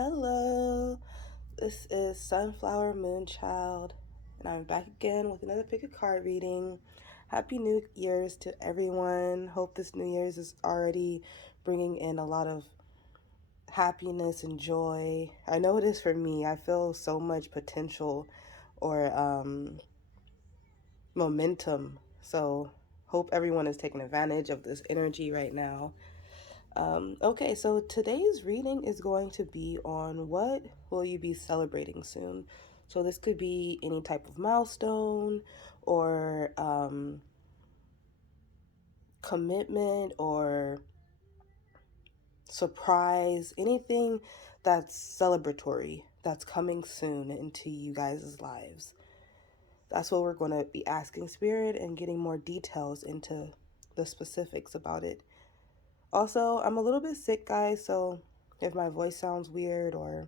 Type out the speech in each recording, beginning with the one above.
Hello, this is Sunflower Moonchild, and I'm back again with another pick a card reading. Happy New Year's to everyone. Hope this New Year's is already bringing in a lot of happiness and joy. I know it is for me. I feel so much potential or momentum. So, hope everyone is taking advantage of this energy right now. Okay, so today's reading is going to be on what will you be celebrating soon. So this could be any type of milestone or commitment or surprise, anything that's celebratory that's coming soon into you guys' lives. That's what we're going to be asking Spirit and getting more details into the specifics about it. Also, I'm a little bit sick, guys, so if my voice sounds weird or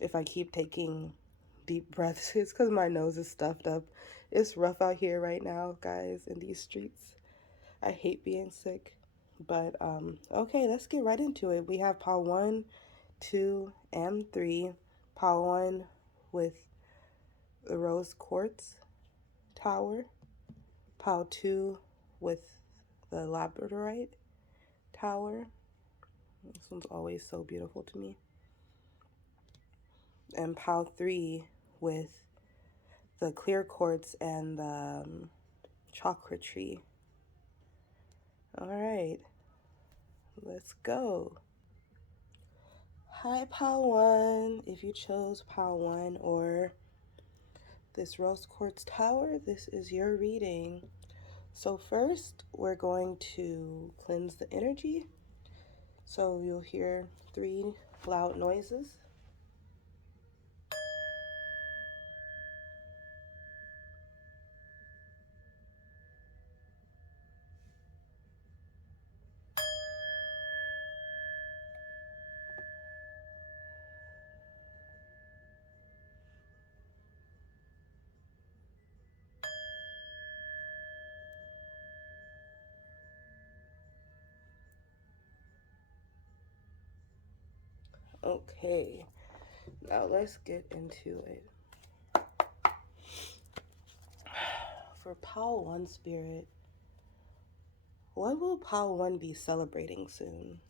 if I keep taking deep breaths, it's because my nose is stuffed up. It's rough out here right now, guys, in these streets. I hate being sick. But, okay, let's get right into it. We have pile 1, 2, and 3. Pile 1 with the rose quartz tower. Pile 2 with the labradorite tower. This one's always so beautiful to me. And pile 3 with the clear quartz and the chakra tree. All right, let's go. Hi, pile 1. If you chose pile 1 or this rose quartz tower, this is your reading. So first, we're going to cleanse the energy. So you'll hear 3 loud noises. Okay, now let's get into it. For pile 1 spirit, what will pile 1 be celebrating soon?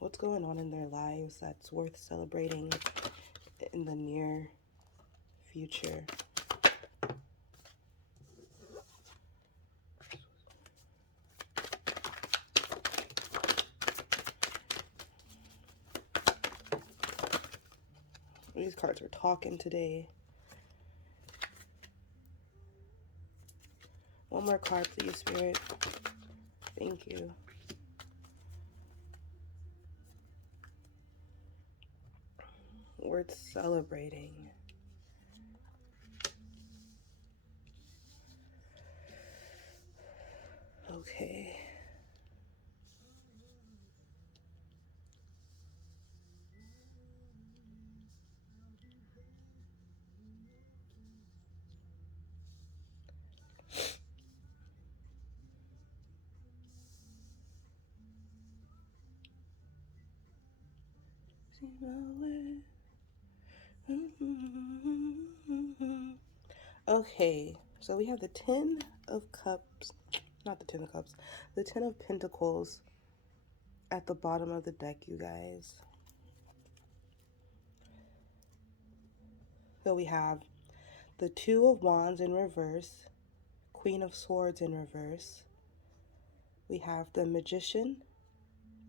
What's going on in their lives that's worth celebrating in the near future? These cards are talking today. One more card, please, Spirit. Thank you. Worth celebrating. Okay. Okay, so we have the 10 of Cups, not the 10 of Cups, the 10 of Pentacles at the bottom of the deck, you guys. So we have the 2 of Wands in reverse, Queen of Swords in reverse. We have the Magician,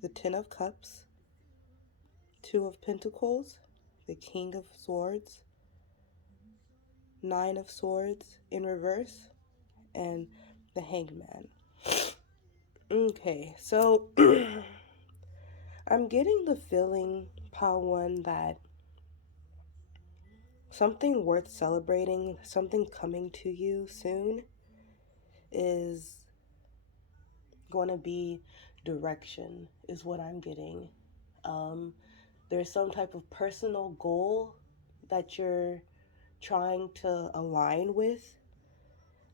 the 10 of Cups, 2 of Pentacles, the King of Swords, 9 of Swords in reverse, and the Hangman. Okay, so I'm getting the feeling, pile 1, that something worth celebrating, something coming to you soon is going to be direction, is what I'm getting. There's some type of personal goal that you're trying to align with,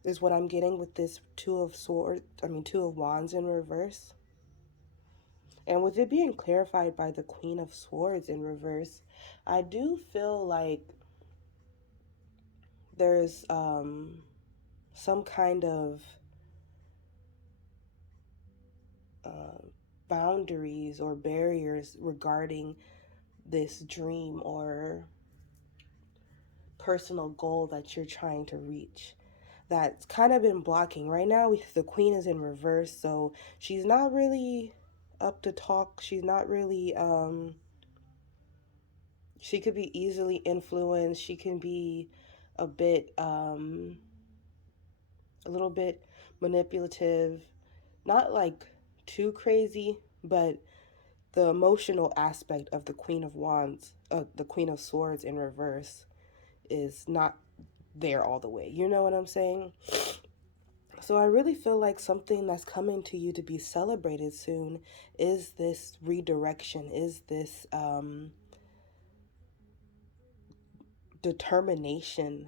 is what I'm getting with this 2 of Wands in reverse. And with it being clarified by the Queen of Swords in reverse, I do feel like there's some kind of uh, boundaries or barriers regarding this dream or personal goal that you're trying to reach that's kind of been blocking. Right now, the Queen is in reverse, so she's not really up to talk. She's not really, she could be easily influenced. She can be a bit, a little bit manipulative, not like too crazy, but the emotional aspect of the Queen of Wands, the Queen of Swords in reverse, is not there all the way. You know what I'm saying? So I really feel like something that's coming to you to be celebrated soon is this redirection, is this determination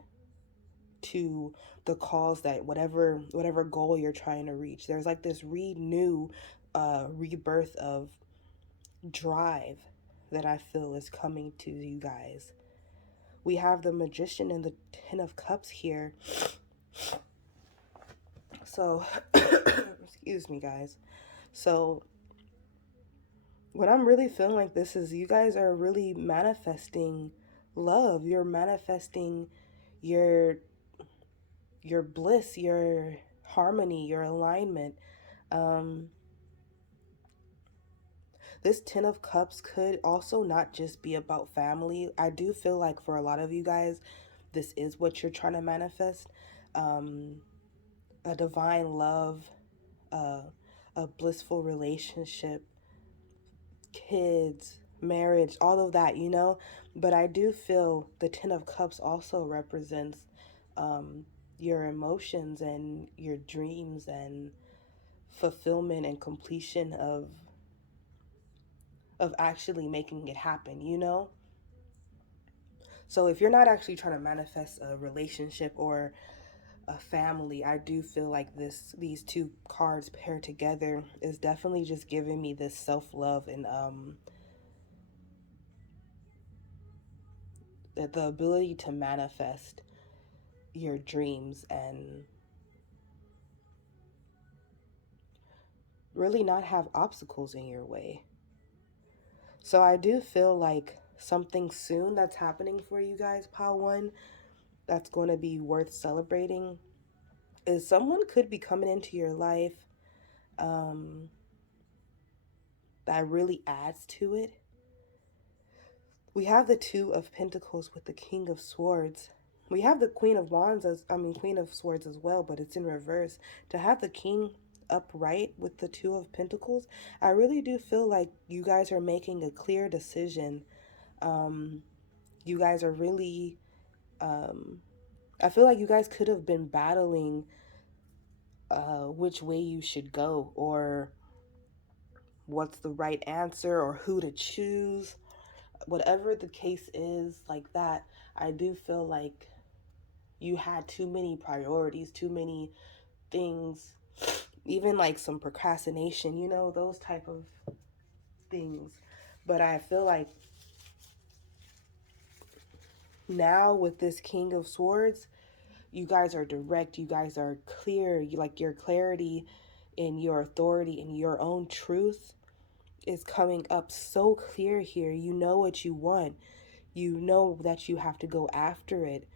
to the cause that whatever goal you're trying to reach. There's like this rebirth of drive that I feel is coming to you guys. We have the Magician and the Ten of Cups here. So, excuse me, guys. So, what I'm really feeling like this is you guys are really manifesting love. You're manifesting your your bliss, your harmony, your alignment. Um, this Ten of Cups could also not just be about family. I do feel like for a lot of you guys, this is what you're trying to manifest. Um, a divine love, uh, a blissful relationship, kids, marriage, all of that, you know. But I do feel the Ten of Cups also represents um, your emotions and your dreams and fulfillment and completion of actually making it happen, you know. So if you're not actually trying to manifest a relationship or a family, I do feel like these two cards paired together is definitely just giving me this self-love and the ability to manifest your dreams and really not have obstacles in your way. So I do feel like something soon that's happening for you guys, Pile One, that's going to be worth celebrating is someone could be coming into your life um, that really adds to it. We have the Two of Pentacles with the King of Swords. We have the Queen of Wands Queen of Swords as well, but it's in reverse. To have the King upright with the Two of Pentacles, I really do feel like you guys are making a clear decision. You guys are really, I feel like you guys could have been battling which way you should go or what's the right answer or who to choose. Whatever the case is, like that, I do feel like you had too many priorities, too many things, even like some procrastination, you know, those type of things. But I feel like now with this King of Swords, you guys are direct, you guys are clear, you like your clarity and your authority and your own truth is coming up so clear here. You know what you want. You know that you have to go after it.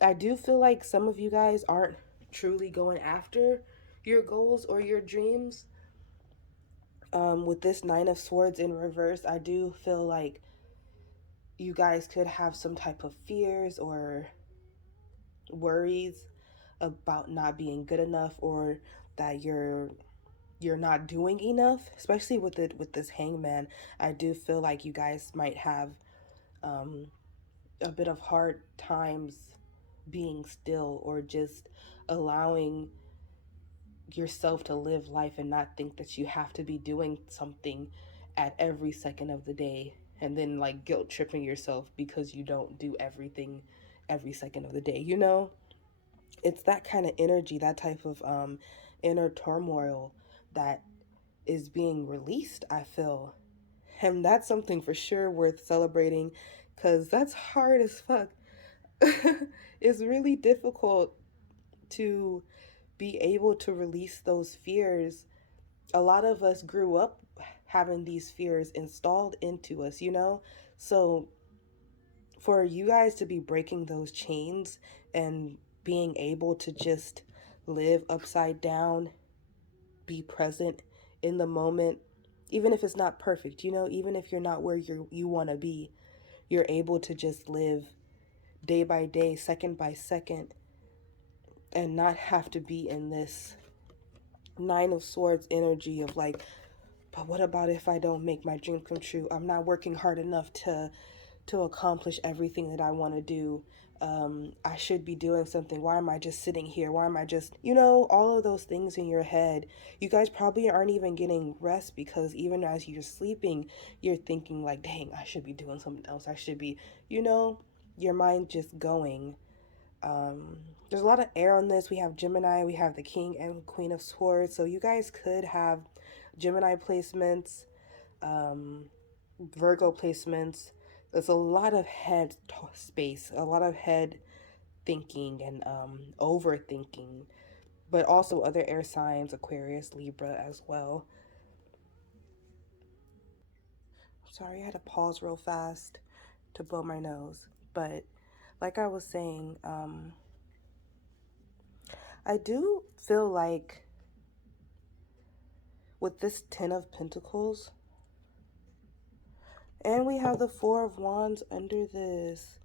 I do feel like some of you guys aren't truly going after your goals or your dreams. With this Nine of Swords in reverse, I do feel like you guys could have some type of fears or worries about not being good enough or that you're not doing enough, especially with this Hangman. I do feel like you guys might have um, a bit of hard times being still or just allowing yourself to live life and not think that you have to be doing something at every second of the day and then like guilt tripping yourself because you don't do everything every second of the day, you know. It's that kind of energy, that type of inner turmoil that is being released, I feel. And that's something for sure worth celebrating, because that's hard as fuck. It's really difficult to be able to release those fears. A lot of us grew up having these fears installed into us, you know? So for you guys to be breaking those chains and being able to just live upside down, be present in the moment, even if it's not perfect, you know, even if you're not where you want to be, you're able to just live day by day, second by second, and not have to be in this Nine of Swords energy of like, but what about if I don't make my dream come true? I'm not working hard enough to accomplish everything that I want to do. I should be doing something. Why am I just sitting here? Why am I just, you know, all of those things in your head? You guys probably aren't even getting rest, because even as you're sleeping, you're thinking like, dang, I should be doing something else. I should be, you know, your mind just going. There's a lot of air on this. We have Gemini, we have the King and Queen of Swords. So you guys could have Gemini placements, um, Virgo placements. There's a lot of head space, a lot of head thinking and overthinking, but also other air signs, Aquarius, Libra as well. Sorry, I had to pause real fast to blow my nose. But like I was saying, I do feel like with this Ten of Pentacles, and we have the Four of Wands under this.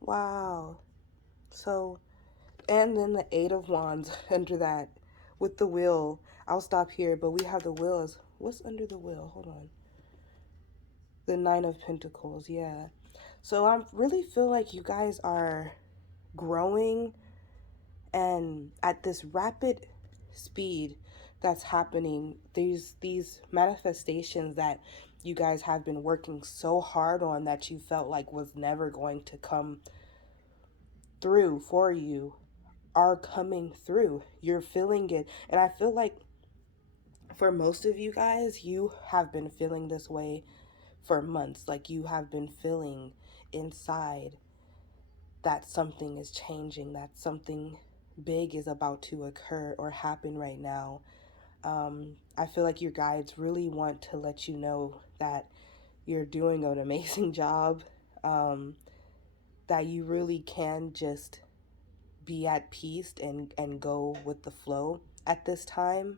Wow. So, and then the Eight of Wands under that with the wheel. I'll stop here, but we have the wheel as, what's under the wheel? Hold on. The Nine of Pentacles, yeah. So I really feel like you guys are growing, and at this rapid speed that's happening, these manifestations that you guys have been working so hard on that you felt like was never going to come through for you are coming through. You're feeling it. And I feel like for most of you guys, you have been feeling this way for months. Like you have been feeling inside that something is changing, that something big is about to occur or happen right now. I feel like your guides really want to let you know that you're doing an amazing job, that you really can just be at peace and go with the flow at this time.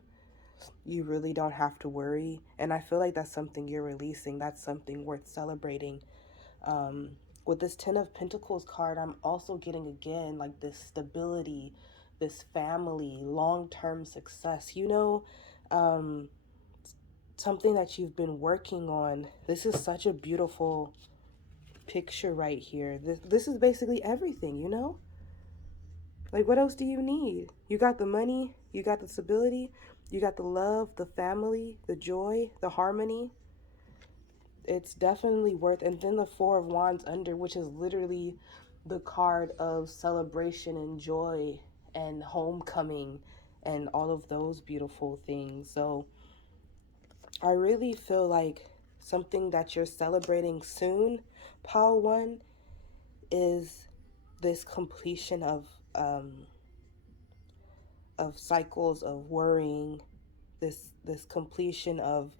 You really don't have to worry. And I feel like that's something you're releasing. That's something worth celebrating. Um, with this Ten of Pentacles card, I'm also getting again like this stability, this family, long-term success. You know, um, something that you've been working on. This is such a beautiful picture right here. This is basically everything, you know? Like, what else do you need? You got the money, you got the stability, you got the love, the family, the joy, the harmony. It's definitely worth. And then the Four of Wands under, which is literally the card of celebration and joy and homecoming and all of those beautiful things. So I really feel like something that you're celebrating soon, Pile One, is this completion of cycles of worrying, this completion of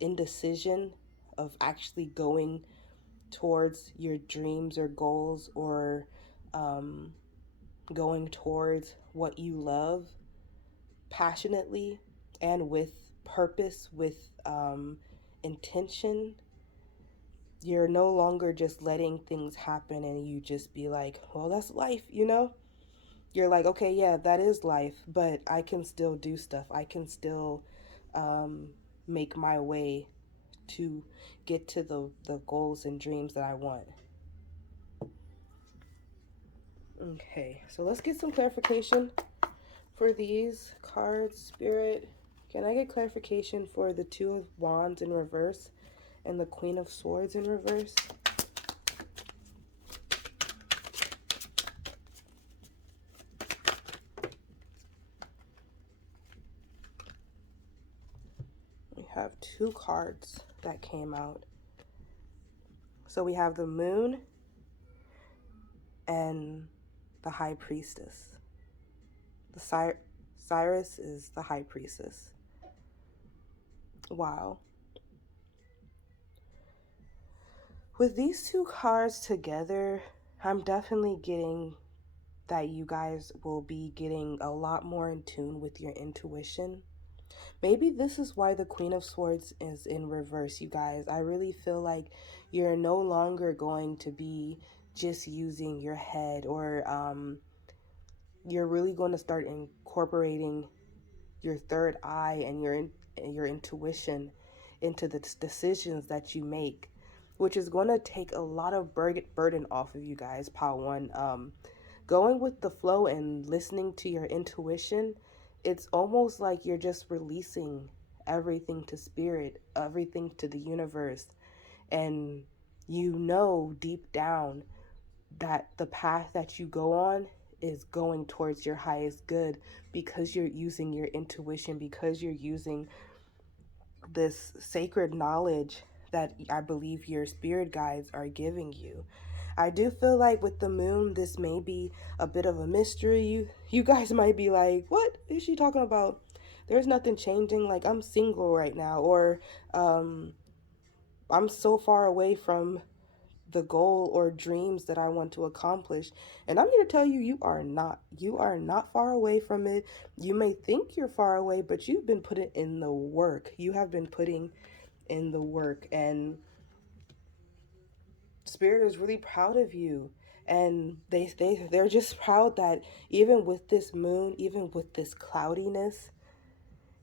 indecision, of actually going towards your dreams or goals, or um, going towards what you love passionately and with purpose, with intention. You're no longer just letting things happen and you just be like, well, that's life, you know? You're like, okay, yeah, that is life, but I can still do stuff. I can still um, make my way to get to the goals and dreams that I want. Okay, so let's get some clarification for these cards, Spirit. Can I get clarification for the Two of Wands in reverse and the Queen of Swords in reverse? have two cards that came out. So we have the Moon and the High Priestess. The Cyrus is the High Priestess. Wow. With these two cards together, I'm definitely getting that you guys will be getting a lot more in tune with your intuition. Maybe this is why the Queen of Swords is in reverse, you guys. I really feel like you're no longer going to be just using your head, or you're really going to start incorporating your third eye and your intuition into the decisions that you make, which is going to take a lot of burden off of you guys. Pile one, going with the flow and listening to your intuition, it's almost like you're just releasing everything to spirit, everything to the universe, and you know deep down that the path that you go on is going towards your highest good, because you're using your intuition, because you're using this sacred knowledge that I believe your spirit guides are giving you. I do feel like with the Moon, this may be a bit of a mystery. You guys might be like, what is she talking about? There's nothing changing. Like, I'm single right now, or I'm so far away from the goal or dreams that I want to accomplish. And I'm here to tell you, you are not. You are not far away from it. You may think you're far away, but you've been putting in the work. You have been putting in the work, and Spirit is really proud of you. And they're just proud that even with this moon, even with this cloudiness,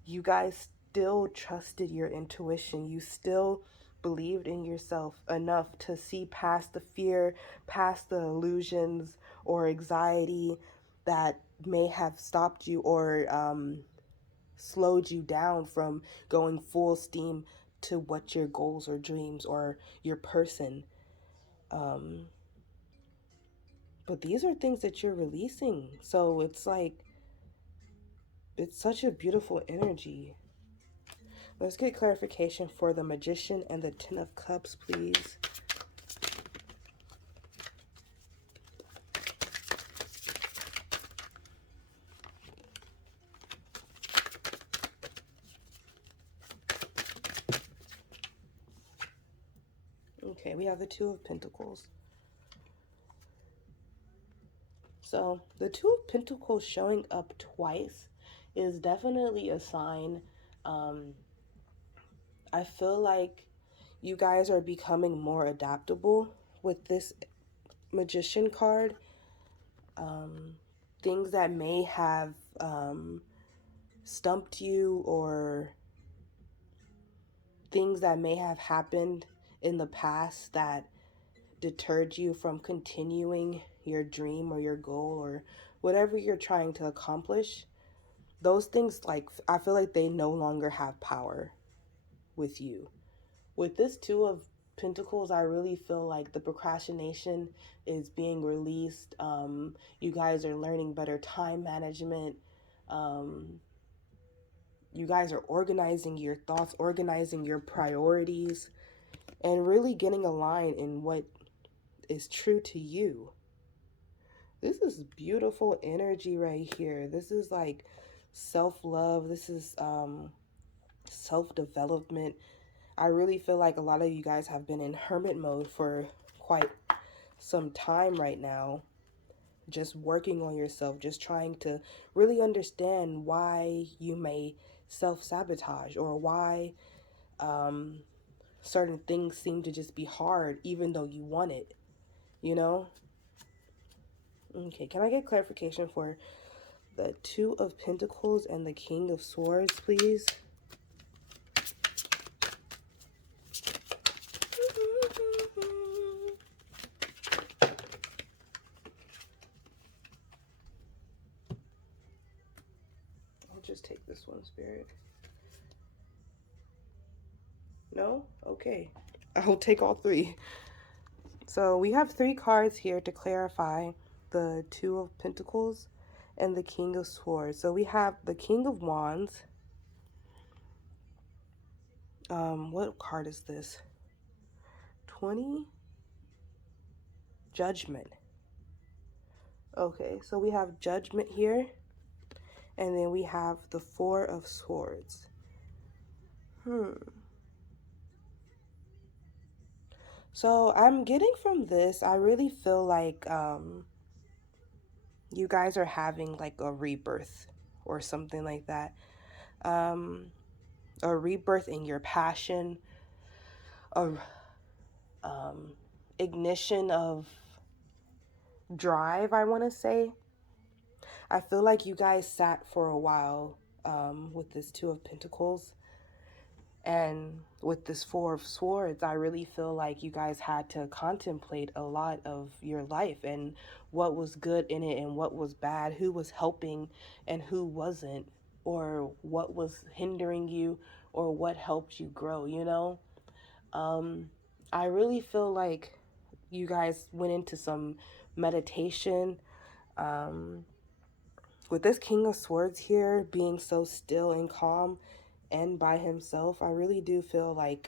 you guys still trusted your intuition. You still believed in yourself enough to see past the fear, past the illusions or anxiety that may have stopped you, or slowed you down from going full steam to what your goals or dreams or your person. Um, but these are things that you're releasing. So it's like, it's such a beautiful energy. Let's get clarification for the Magician and the Ten of Cups, please. Okay, we have the Two of Pentacles. So the Two of Pentacles showing up twice is definitely a sign. I feel like you guys are becoming more adaptable with this Magician card. Things that may have stumped you, or things that may have happened in the past that deterred you from continuing your dream or your goal or whatever you're trying to accomplish, those things, like, I feel like they no longer have power with you. With this Two of Pentacles, I really feel like the procrastination is being released. You guys are learning better time management. You guys are organizing your thoughts, organizing your priorities, and really getting aligned in what is true to you. This is beautiful energy right here. This is like self-love. This is self-development. I really feel like a lot of you guys have been in hermit mode for quite some time right now, just working on yourself, just trying to really understand why you may self-sabotage, or why certain things seem to just be hard even though you want it, you know? Okay, can I get clarification for the Two of Pentacles and the King of Swords, please? I'll just take this one, Spirit. No? Okay. I'll take all three. So we have three cards here to clarify the Two of Pentacles and the King of Swords. So we have the King of Wands, What card is this? 20? Judgment. Okay, so we have Judgment here, and then we have the Four of Swords. So I'm getting from this, I really feel like you guys are having like a rebirth or something like that. A rebirth in your passion, a ignition of drive, I want to say. I feel like you guys sat for a while with this Two of Pentacles. And with this Four of Swords, I really feel like you guys had to contemplate a lot of your life and what was good in it and what was bad, who was helping and who wasn't, or what was hindering you or what helped you grow, you know? I really feel like you guys went into some meditation. With this King of Swords here being so still and calm and by himself, I really do feel like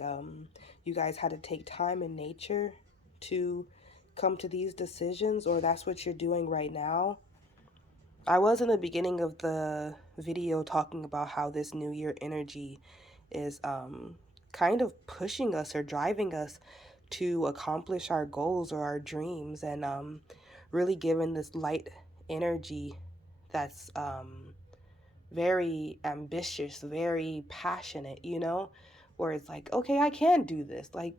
you guys had to take time in nature to come to these decisions, or that's what you're doing right now. I was in the beginning of the video talking about how this New Year energy is kind of pushing us or driving us to accomplish our goals or our dreams, and really giving this light energy that's very ambitious, very passionate, you know, where it's like, okay, I can do this. Like,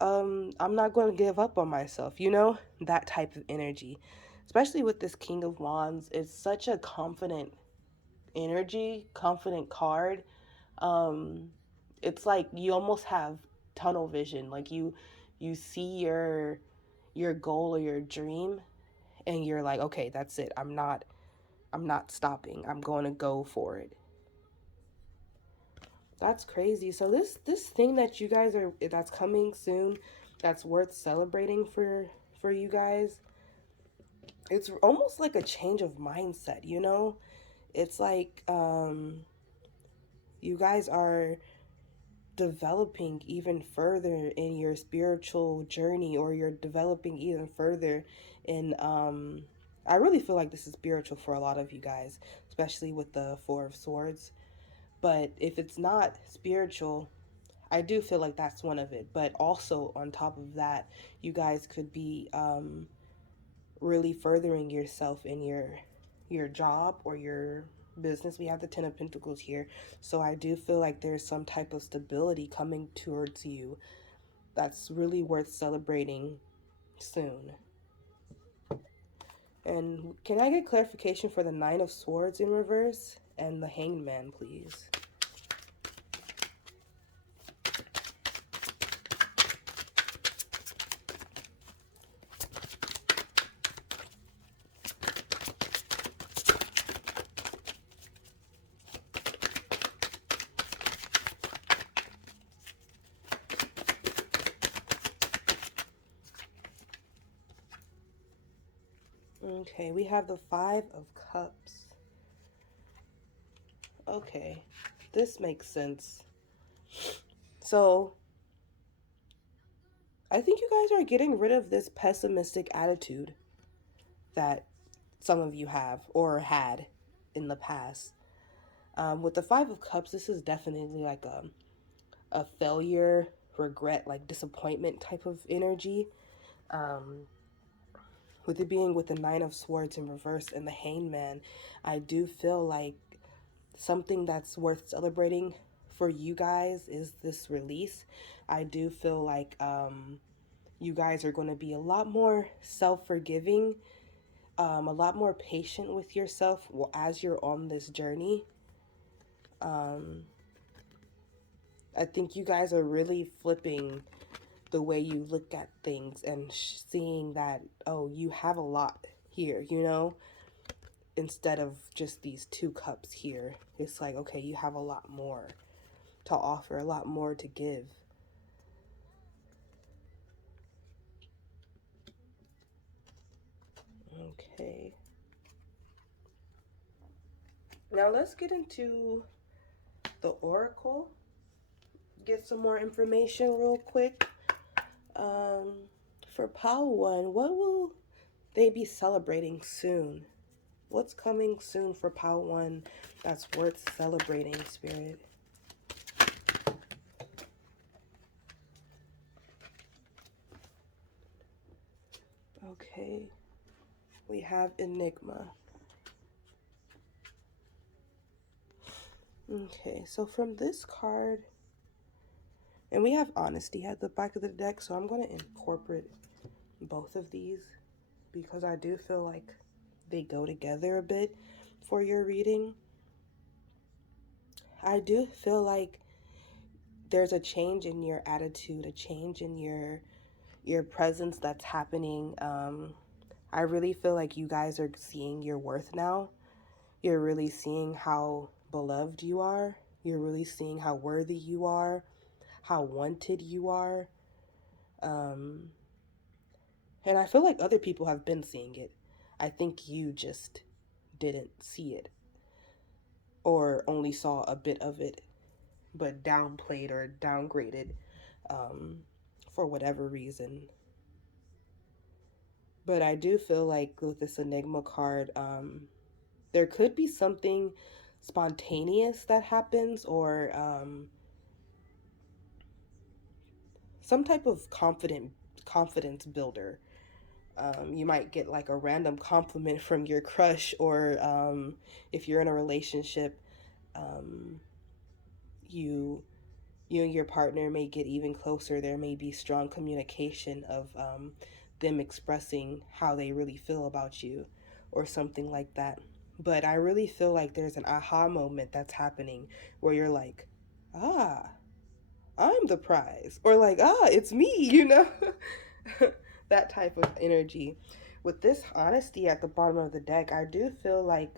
I'm not going to give up on myself, you know, that type of energy. Especially with this King of Wands, it's such a confident energy, confident card. Um, it's like you almost have tunnel vision. Like you see your goal or your dream, and you're like, okay, that's it. I'm not stopping. I'm going to go for it. That's crazy. So this thing that you guys are that's coming soon, that's worth celebrating for you guys. It's almost like a change of mindset, you know? It's like you guys are developing even further in your spiritual journey, or you're developing even further in I really feel like this is spiritual for a lot of you guys, especially with the Four of Swords. But if it's not spiritual, I do feel like that's one of it. But also on top of that, you guys could be really furthering yourself in your job or your business. We have the Ten of Pentacles here. So I do feel like there's some type of stability coming towards you that's really worth celebrating soon. And can I get clarification for the Nine of Swords in reverse and the Hanged Man, please? Okay, we have the Five of Cups. Okay, this makes sense. So, I think you guys are getting rid of this pessimistic attitude that some of you have or had in the past. With the Five of Cups, this is definitely like a failure, regret, like disappointment type of energy. With it being with the Nine of Swords in reverse and the Hanged Man, I do feel like something that's worth celebrating for you guys is this release. I do feel like you guys are going to be a lot more self-forgiving, a lot more patient with yourself as you're on this journey. I think you guys are really flipping the way you look at things and seeing that, oh, you have a lot here, you know, instead of just these two cups here. It's like, okay, you have a lot more to offer, a lot more to give. Okay. Now let's get into the oracle. get some more information real quick. For Pile 1, what will they be celebrating soon? What's coming soon for Pile 1 that's worth celebrating, Spirit? Okay. We have Enigma. Okay, so from this card, and we have Honesty at the back of the deck, so I'm going to incorporate both of these because I do feel like they go together a bit for your reading. I do feel like there's a change in your attitude, a change in your presence that's happening. I really feel like you guys are seeing your worth now. You're really seeing how beloved you are. You're really seeing how worthy you are, how wanted you are. And I feel like other people have been seeing it. I think you just didn't see it or only saw a bit of it, but downplayed or downgraded for whatever reason. But I do feel like with this Enigma card, there could be something spontaneous that happens, or some type of confidence builder. You might get like a random compliment from your crush, or if you're in a relationship, um, you you and your partner may get even closer. There may be strong communication of them expressing how they really feel about you or something like that. But I really feel like there's an aha moment that's happening where you're like, ah, I'm the prize. Or like, ah, it's me, you know? That type of energy. With this honesty at the bottom of the deck, I do feel like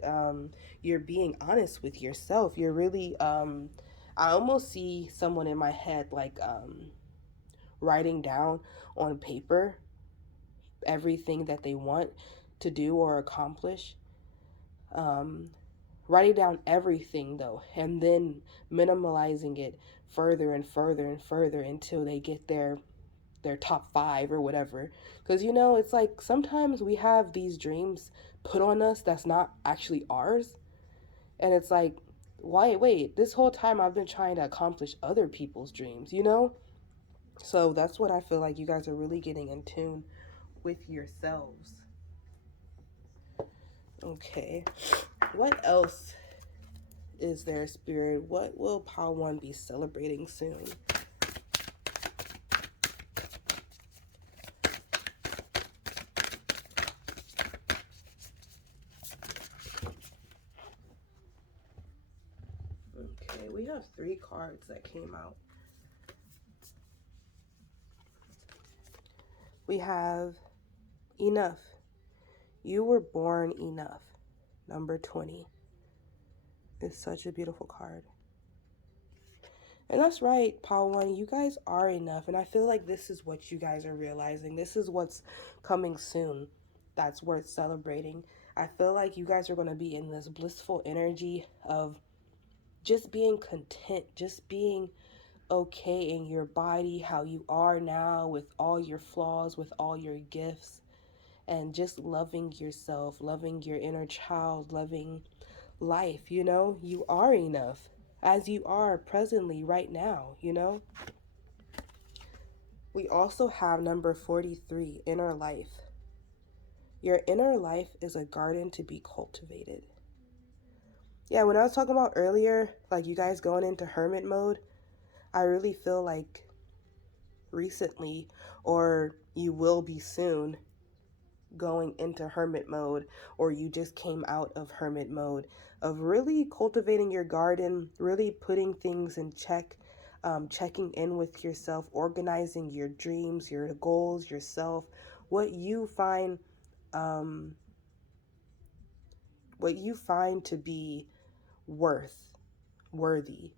you're being honest with yourself. You're really, I almost see someone in my head like writing down on paper everything that they want to do or accomplish. Um, Writing down everything though, and then minimalizing it further and further and further until they get their top 5 or whatever. Because you know, it's like sometimes we have these dreams put on us that's not actually ours, and it's like, wait, this whole time I've been trying to accomplish other people's dreams, you know? So that's what I feel like you guys are really getting in tune with yourselves. Okay, what else is there, Spirit? What will Pile 1 be celebrating soon? Okay, we have 3 cards that came out. We have Enough. You were born enough. Number 20. It's such a beautiful card. And that's right, Pile 1, you guys are enough. And I feel like this is what you guys are realizing. This is what's coming soon that's worth celebrating. I feel like you guys are going to be in this blissful energy of just being content, just being okay in your body, how you are now, with all your flaws, with all your gifts, and just loving yourself, loving your inner child, loving life. You know, you are enough as you are presently right now, you know. We also have number 43, inner life. Your inner life is a garden to be cultivated. Yeah, when I was talking about earlier, like you guys going into hermit mode, I really feel like recently, or you will be soon, going into hermit mode, or you just came out of hermit mode, of really cultivating your garden, really putting things in check, checking in with yourself, organizing your dreams, your goals, yourself, what you find, um, what you find to be worthy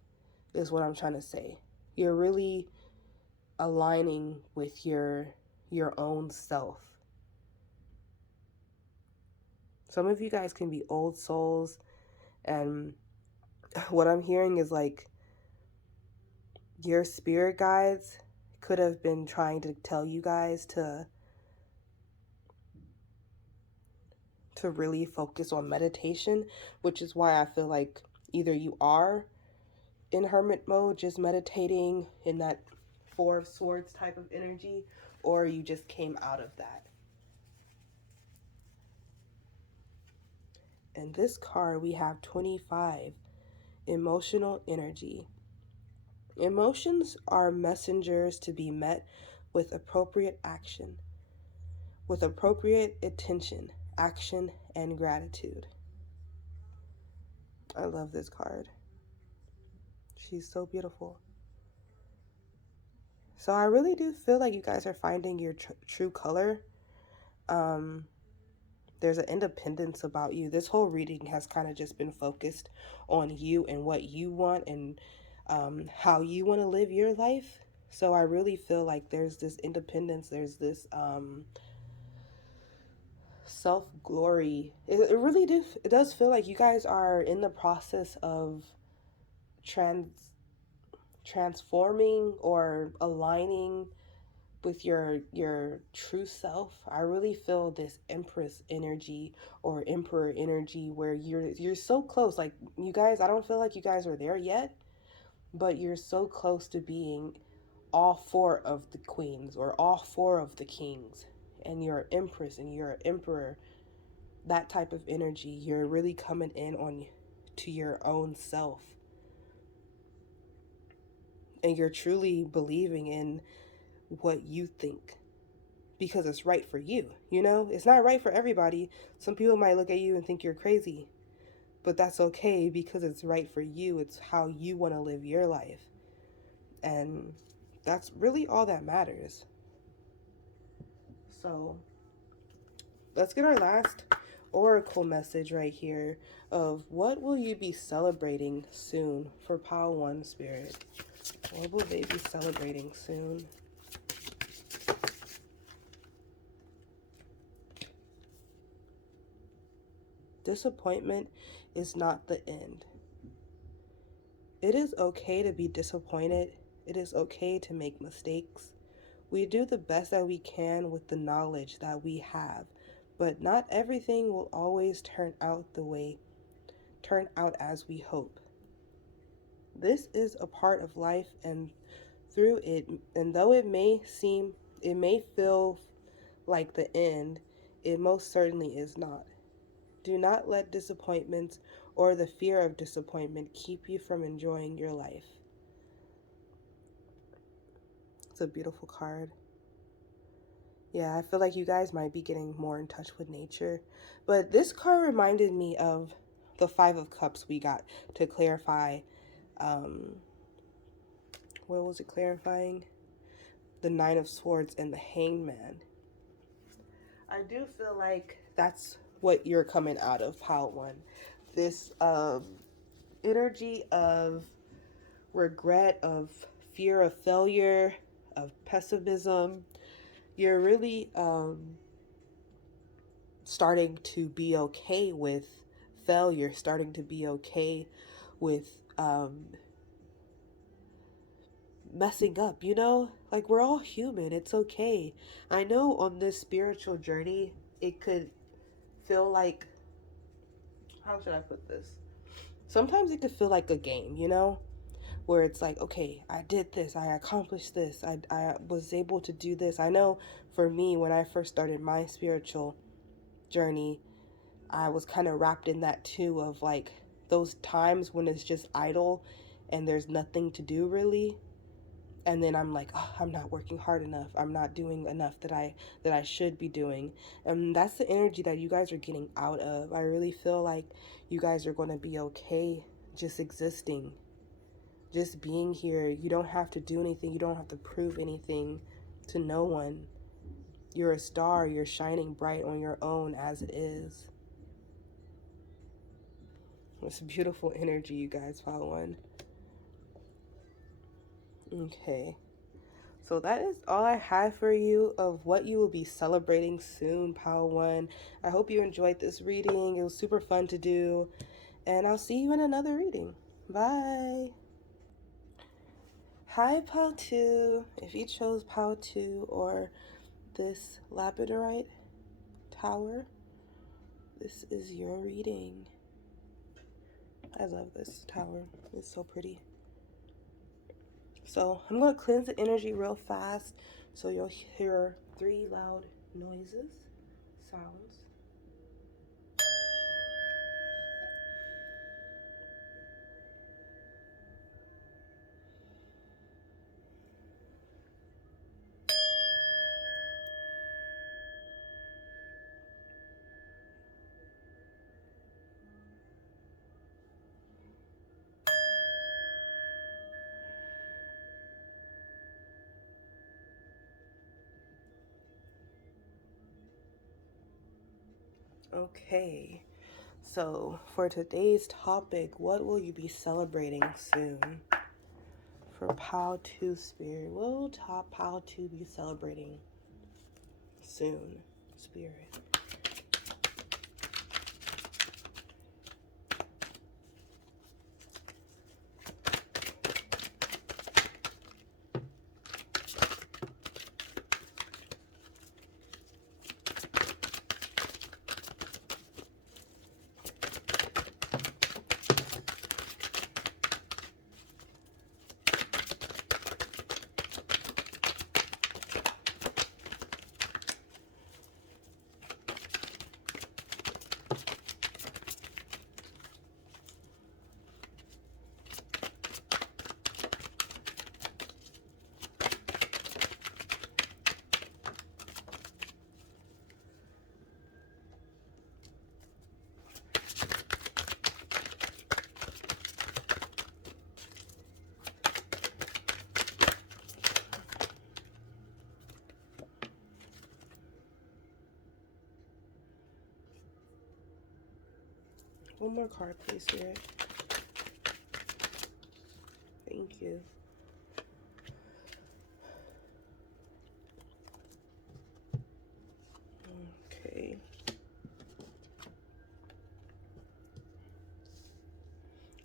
is what I'm trying to say. You're really aligning with your own self. Some of you guys can be old souls, and what I'm hearing is like Your spirit guides could have been trying to tell you guys to really focus on meditation, which is why I feel like either you are in hermit mode, just meditating in that Four of Swords type of energy, or you just came out of that. In this card, we have 25, emotional energy. Emotions are messengers to be met with appropriate action, with appropriate attention, action, and gratitude. I love this card. She's so beautiful. So I really do feel like you guys are finding your true color. Um, there's an independence about you. This whole reading has kind of just been focused on you and what you want and how you want to live your life. So I really feel like there's this independence, there's this self-glory. It really it does feel like you guys are in the process of transforming or aligning with your true self. I really feel this empress energy or emperor energy where you're so close. Like, you guys, I don't feel like you guys are there yet, but you're so close to being all four of the queens or all four of the kings, and you're an empress and you're an emperor. That type of energy, you're really coming in on to your own self, and you're truly believing in what you think because it's right for you. You know, it's not right for everybody. Some people might look at you and think you're crazy, but that's okay because it's right for you. It's how you want to live your life, and that's really all that matters. So let's get our last oracle message right here of what will you be celebrating soon for Pile 1 Spirit. What will they be celebrating soon? Disappointment is not the end. It is okay to be disappointed. It is okay to make mistakes. We do the best that we can with the knowledge that we have, but not everything will always turn out as we hope. This is a part of life, and through it, and though it may feel like the end, it most certainly is not. Do not let disappointments or the fear of disappointment keep you from enjoying your life. It's a beautiful card. Yeah, I feel like you guys might be getting more in touch with nature. But this card reminded me of the Five of Cups we got to clarify. What was it clarifying? The Nine of Swords and the Hanged Man. I do feel like that's what you're coming out of, Pile 1. This energy of regret, of fear of failure, of pessimism. You're really starting to be okay with failure, starting to be okay with messing up, you know? Like, we're all human. It's okay. I know on this spiritual journey, it could feel like, how should I put this? Sometimes it could feel like a game, you know? Where it's like, okay, I did this, I accomplished this, I was able to do this. I know for me, when I first started my spiritual journey, I was kind of wrapped in that too, of like those times when it's just idle and there's nothing to do really. And then I'm like, oh, I'm not working hard enough. I'm not doing enough that I should be doing. And that's the energy that you guys are getting out of. I really feel like you guys are going to be okay just existing, just being here. You don't have to do anything. You don't have to prove anything to no one. You're a star. You're shining bright on your own as it is. It's beautiful energy, you guys. Follow one. Okay. So that is all I have for you of what you will be celebrating soon, Pile 1. I hope you enjoyed this reading. It was super fun to do. And I'll see you in another reading. Bye. Hi, Pile 2. If you chose Pile 2 or this labradorite tower, this is your reading. I love this tower. It's so pretty. So I'm going to cleanse the energy real fast so you'll hear 3 loud noises, sounds. Okay, so for today's topic, what will you be celebrating soon? For Pile 2 Spirit, what will Pile 2 be celebrating soon, Spirit? One more card, please, Spirit. Thank you. Okay.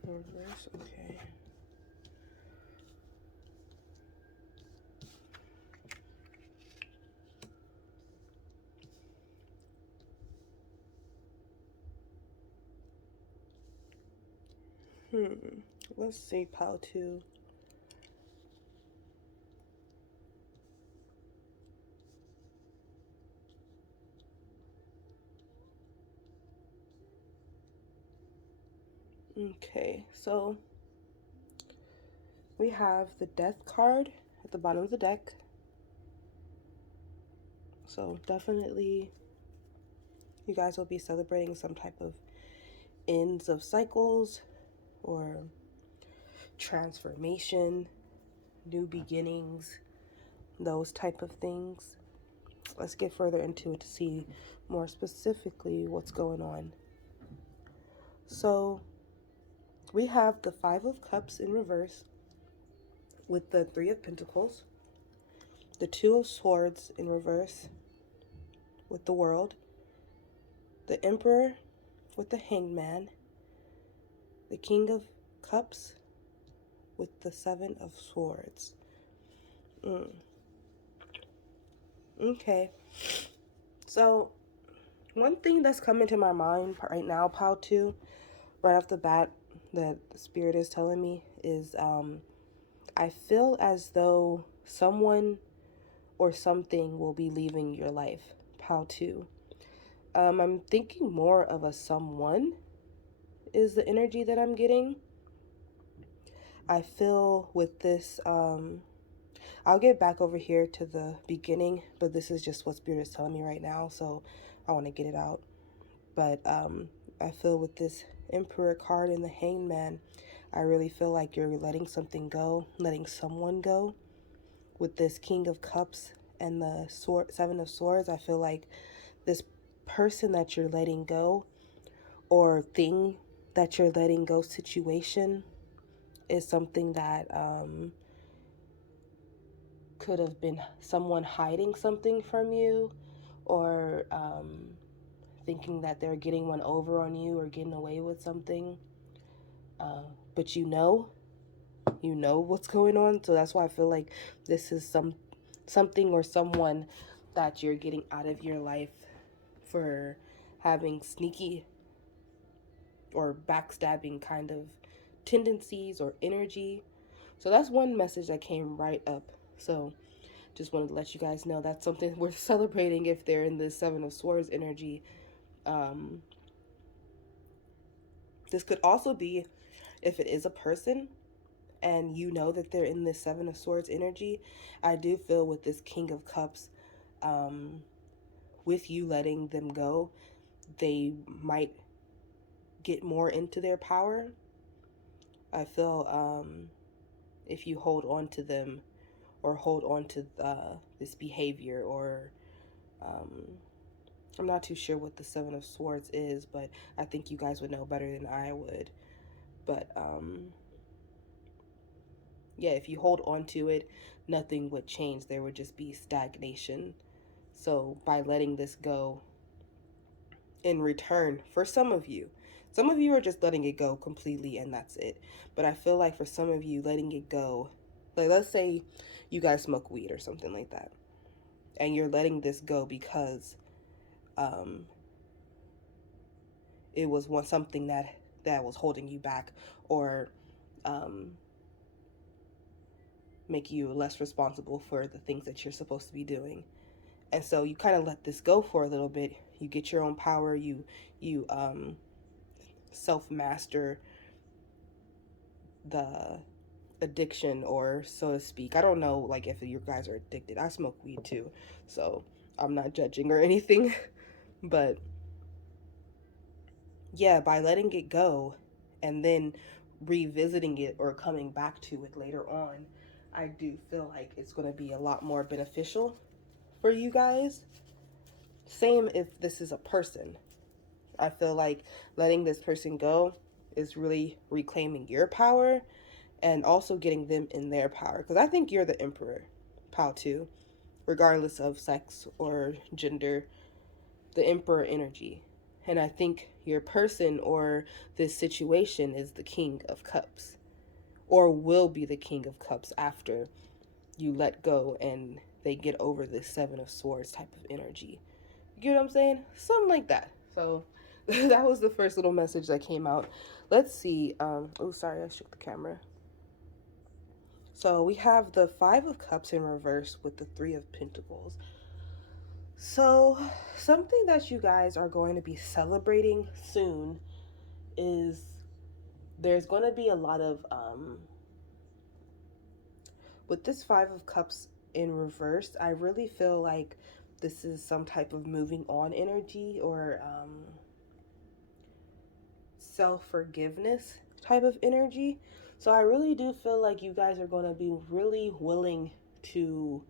Reverse, okay. Let's see, Pile 2. Okay, so we have the Death card at the bottom of the deck. So definitely you guys will be celebrating some type of ends of cycles or transformation, new beginnings, those type of things. Let's get further into it to see more specifically what's going on. So we have the Five of Cups in reverse with the Three of Pentacles, the Two of Swords in reverse with the World, the Emperor with the Hanged Man, the King of Cups with the Seven of Swords. Okay, so one thing that's coming to my mind right now, Pile 2, right off the bat, that the Spirit is telling me is I feel as though someone or something will be leaving your life, Pile 2. I'm thinking more of a someone is the energy that I'm getting. I feel with this, I'll get back over here to the beginning, but this is just what Spirit is telling me right now, so I want to get it out. But I feel with this Emperor card and the Hangman, I really feel like you're letting something go, letting someone go. With this King of Cups and the Seven of Swords, I feel like this person that you're letting go or thing that you're letting go situation is something that could have been someone hiding something from you or thinking that they're getting one over on you or getting away with something. But you know you know what's going on. So that's why I feel like this is something or someone that you're getting out of your life for having sneaky or backstabbing kind of tendencies or energy. So that's one message that came right up. So just wanted to let you guys know that's something worth celebrating if they're in the Seven of Swords energy. Um, this could also be if it is a person and you know that they're in this Seven of Swords energy. I do feel with this King of Cups, um, with you letting them go, they might get more into their power. I feel if you hold on to them or hold on to this behavior or um, I'm not too sure what the Seven of Swords is, but I think you guys would know better than I would. But yeah, if you hold on to it, nothing would change. There would just be stagnation. So by letting this go in return, for some of you are just letting it go completely and that's it. But I feel like for some of you, letting it go, like let's say you guys smoke weed or something like that, and you're letting this go because um, it was one something that was holding you back or um, make you less responsible for the things that you're supposed to be doing. And so you kind of let this go for a little bit. You get your own power. You self master the addiction, or so to speak. I don't know, like if you guys are addicted. I smoke weed too, so I'm not judging or anything. But yeah, by letting it go and then revisiting it or coming back to it later on, I do feel like it's going to be a lot more beneficial for you guys. Same if this is a person. I feel like letting this person go is really reclaiming your power and also getting them in their power. Because I think you're the emperor, Pal, too, regardless of sex or gender, the emperor energy. And I think your person or this situation is the King of Cups, or will be the King of Cups after you let go and they get over this Seven of Swords type of energy. You get what I'm saying? Something like that. So that was the first little message that came out. Let's see. Oh, sorry, I shook the camera. So we have the Five of Cups in reverse with the Three of Pentacles. So something that you guys are going to be celebrating soon is there's going to be a lot of with this Five of Cups in reverse. I really feel like this is some type of moving on energy or self forgiveness type of energy. So I really do feel like you guys are going to be really willing to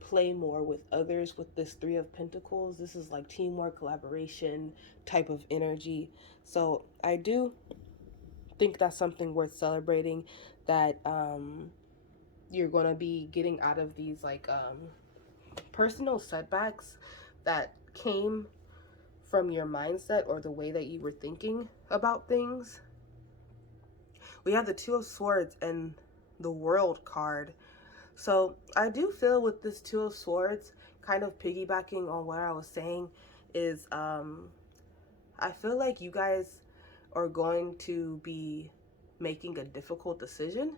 play more with others with this Three of Pentacles. This is like teamwork, collaboration type of energy. So I do think that's something worth celebrating, that you're going to be getting out of these like personal setbacks that came from your mindset or the way that you were thinking about things. We have the Two of Swords and the World card. So I do feel with this Two of Swords, kind of piggybacking on what I was saying, is I feel like you guys are going to be making a difficult decision,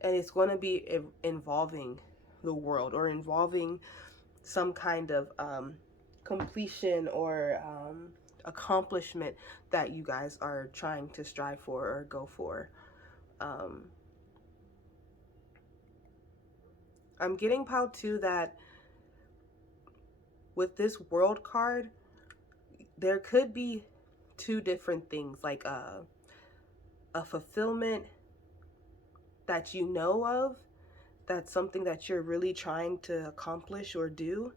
and it's going to be involving the world or involving some kind of completion or accomplishment that you guys are trying to strive for or go for. Um, I'm getting Pal too that with this World card, there could be two different things, like a fulfillment that you know of, that's something that you're really trying to accomplish or do.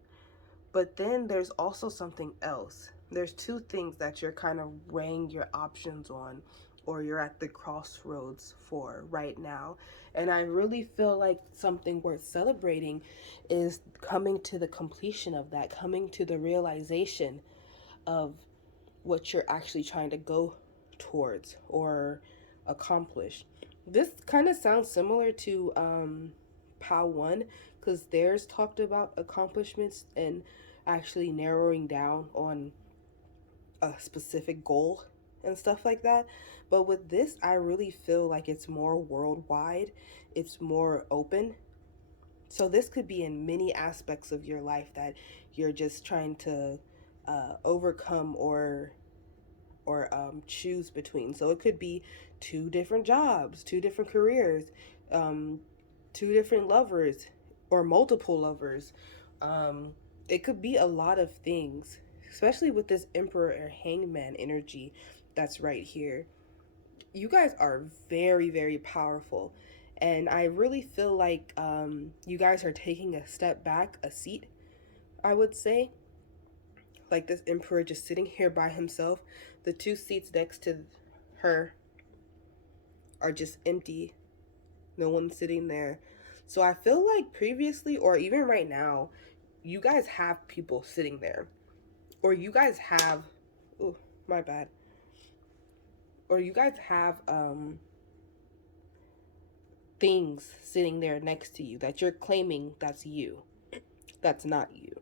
But then there's also something else. There's two things that you're kind of weighing your options on, or you're at the crossroads for right now. And I really feel like something worth celebrating is coming to the completion of that, coming to the realization of what you're actually trying to go towards or accomplish. This kind of sounds similar to POW 1, because theirs talked about accomplishments and actually narrowing down on a specific goal and stuff like that. But with this, I really feel like it's more worldwide, it's more open. So this could be in many aspects of your life that you're just trying to overcome or choose between. So it could be two different jobs, two different careers, um, two different lovers, or multiple lovers. Um, it could be a lot of things, especially with this Emperor or Hangman energy that's right here. You guys are very, very powerful. And I really feel like you guys are taking a step back, a seat, I would say. Like this Emperor just sitting here by himself. The two seats next to her are just empty. No one's sitting there. So I feel like previously, or even right now, you guys have people sitting there. Or you guys have, oh, my bad. Or you guys have things sitting there next to you that you're claiming that's you. That's not you.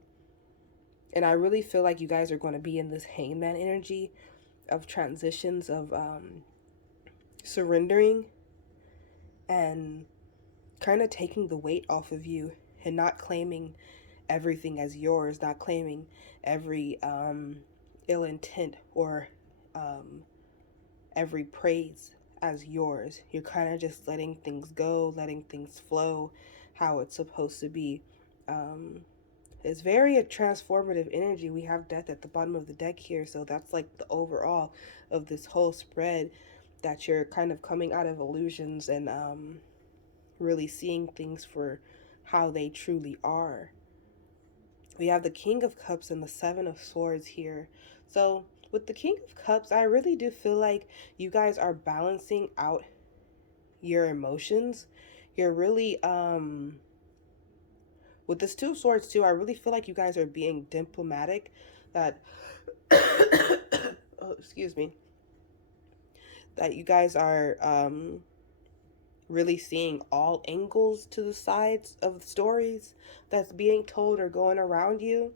And I really feel like you guys are going to be in this hangman energy of transitions, of surrendering and kind of taking the weight off of you and not claiming everything as yours, not claiming every ill intent or every praise as yours. You're kind of just letting things go, letting things flow how it's supposed to be. It's very a transformative energy. We have death at the bottom of the deck here, so that's like the overall of this whole spread, that you're kind of coming out of illusions and really seeing things for how they truly are. We have the King of Cups and the Seven of Swords here. So with the King of Cups, I really do feel like you guys are balancing out your emotions. You're really with this Two of Swords too, I really feel like you guys are being diplomatic. That oh, excuse me. That you guys are really seeing all angles to the sides of the stories that's being told or going around you.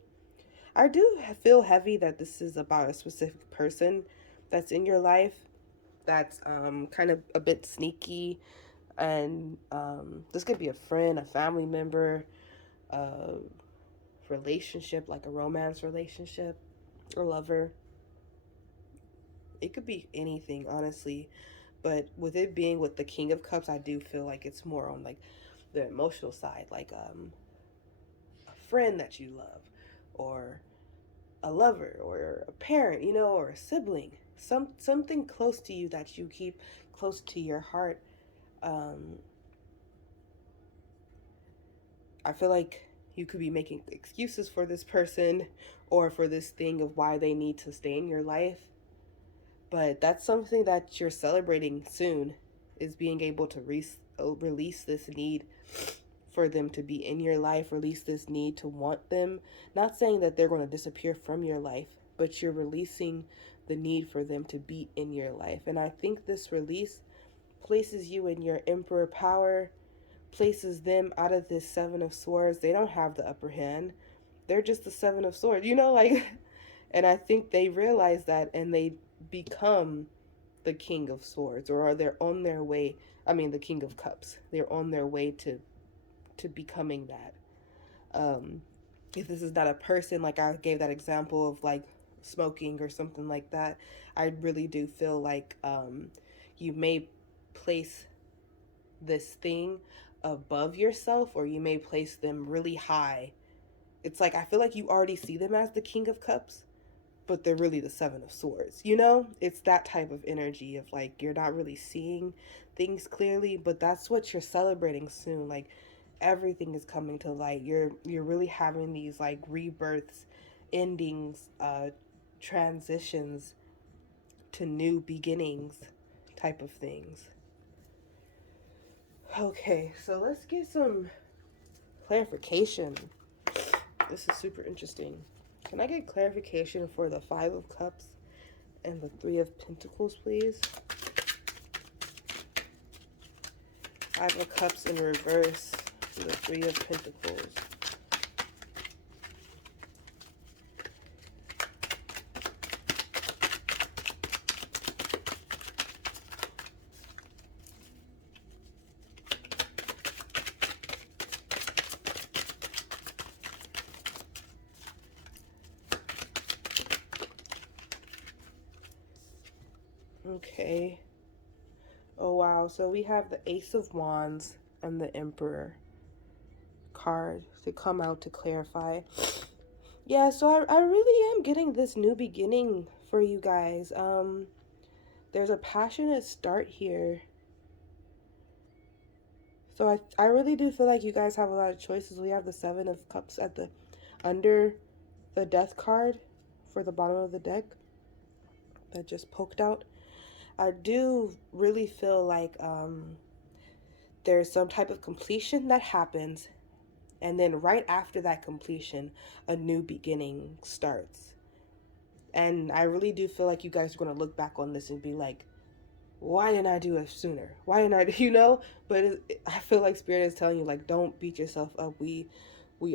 I do feel heavy that this is about a specific person that's in your life that's kind of a bit sneaky. And this could be a friend, a family member, a relationship, like a romance relationship or lover. It could be anything, honestly. But with it being with the King of Cups, I do feel like it's more on like the emotional side, like a friend that you love, or a lover, or a parent, or a sibling, something close to you that you keep close to your heart. Um, I feel like you could be making excuses for this person or for this thing of why they need to stay in your life. But that's something that you're celebrating soon, is being able to release this need for them to be in your life, release this need to want them. Not saying that they're going to disappear from your life, but you're releasing the need for them to be in your life. And I think this release places you in your emperor power, places them out of this Seven of Swords. They don't have the upper hand. They're just the Seven of Swords, like. And I think they realize that, and they become the King of Swords, or are they on their way. I mean, the King of Cups. They're on their way to becoming that. If this is not a person, like I gave that example of like smoking or something like that, I really do feel like you may place this thing above yourself, or you may place them really high. It's like I feel like you already see them as the King of Cups, but they're really the Seven of Swords. It's that type of energy of like you're not really seeing things clearly, but that's what you're celebrating soon. Like everything is coming to light. You're really having these like rebirths, endings, transitions to new beginnings type of things. Okay, so let's get some clarification. This is super interesting. Can I get clarification for the Five of Cups and the Three of Pentacles, please? Five of Cups in reverse. And the Three of Pentacles. Okay. Oh, wow. So we have the Ace of Wands and the Emperor card to come out to clarify. Yeah, so I really am getting this new beginning for you guys. There's a passionate start here. So I really do feel like you guys have a lot of choices. We have the Seven of Cups at the under the Death card for the bottom of the deck that just poked out. I do really feel like there's some type of completion that happens, and then right after that completion, a new beginning starts. And I really do feel like you guys are going to look back on this and be like, why didn't I do it sooner? Why didn't I, you know? But I feel like Spirit is telling you, like, don't beat yourself up. We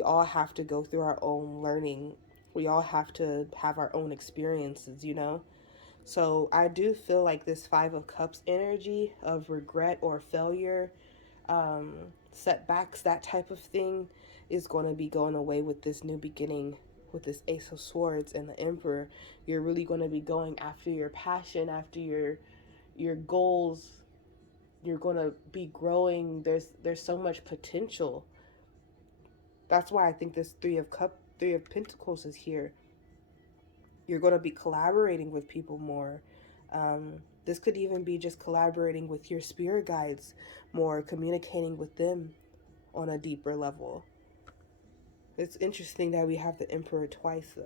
all have to go through our own learning. We all have to have our own experiences, you know? So I do feel like this Five of Cups energy of regret or failure, setbacks, that type of thing is going to be going away with this new beginning, with this Ace of Swords and the Emperor. You're really going to be going after your passion, after your goals. You're going to be growing. There's so much potential. That's why I think this Three of Pentacles is here. You're going to be collaborating with people more. This could even be just collaborating with your spirit guides more, communicating with them on a deeper level. It's interesting that we have the Emperor twice, though.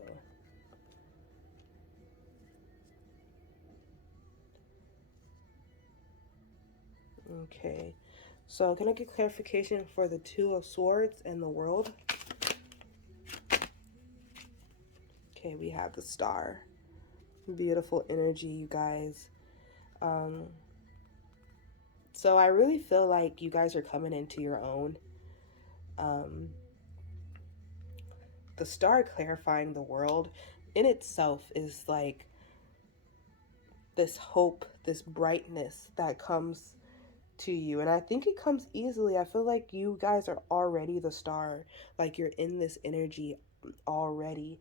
Okay, so can I get clarification for the Two of Swords and the World? Okay, we have the Star. Beautiful energy, you guys. So I really feel like you guys are coming into your own. The Star clarifying the world in itself is like this hope, this brightness that comes to you. And I think it comes easily. I feel like you guys are already the star. Like you're in this energy already.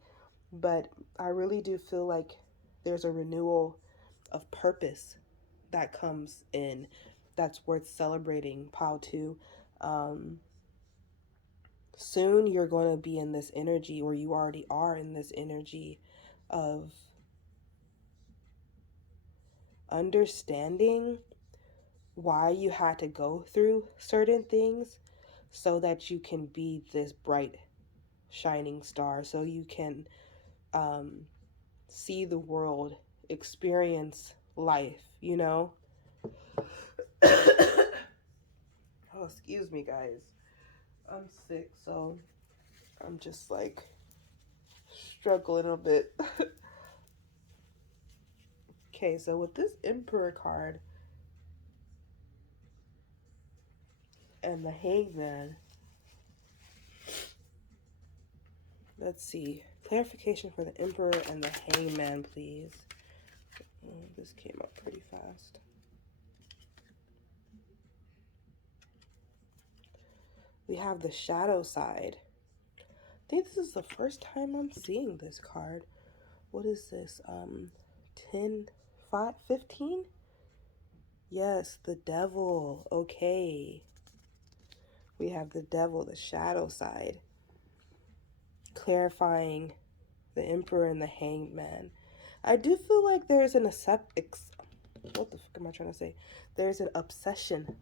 But I really do feel like there's a renewal of purpose that comes in that's worth celebrating, Pile 2. Soon you're going to be in this energy, or you already are in this energy of understanding why you had to go through certain things so that you can be this bright, shining star, so you can see the world, experience life, you know? Oh, excuse me, guys. I'm sick, so I'm just like struggling a bit. Okay, so with this Emperor card and the Hangman, let's see. Clarification for the Emperor and the Hangman, please. Oh, this came up pretty fast. We have the Shadow side. I think this is the first time I'm seeing this card. What is this? 10, 5, 15? Yes, the Devil. Okay. We have the Devil, the Shadow side. Clarifying the Emperor and the Hanged Man. I do feel like there's an what the fuck am I trying to say? There's an obsession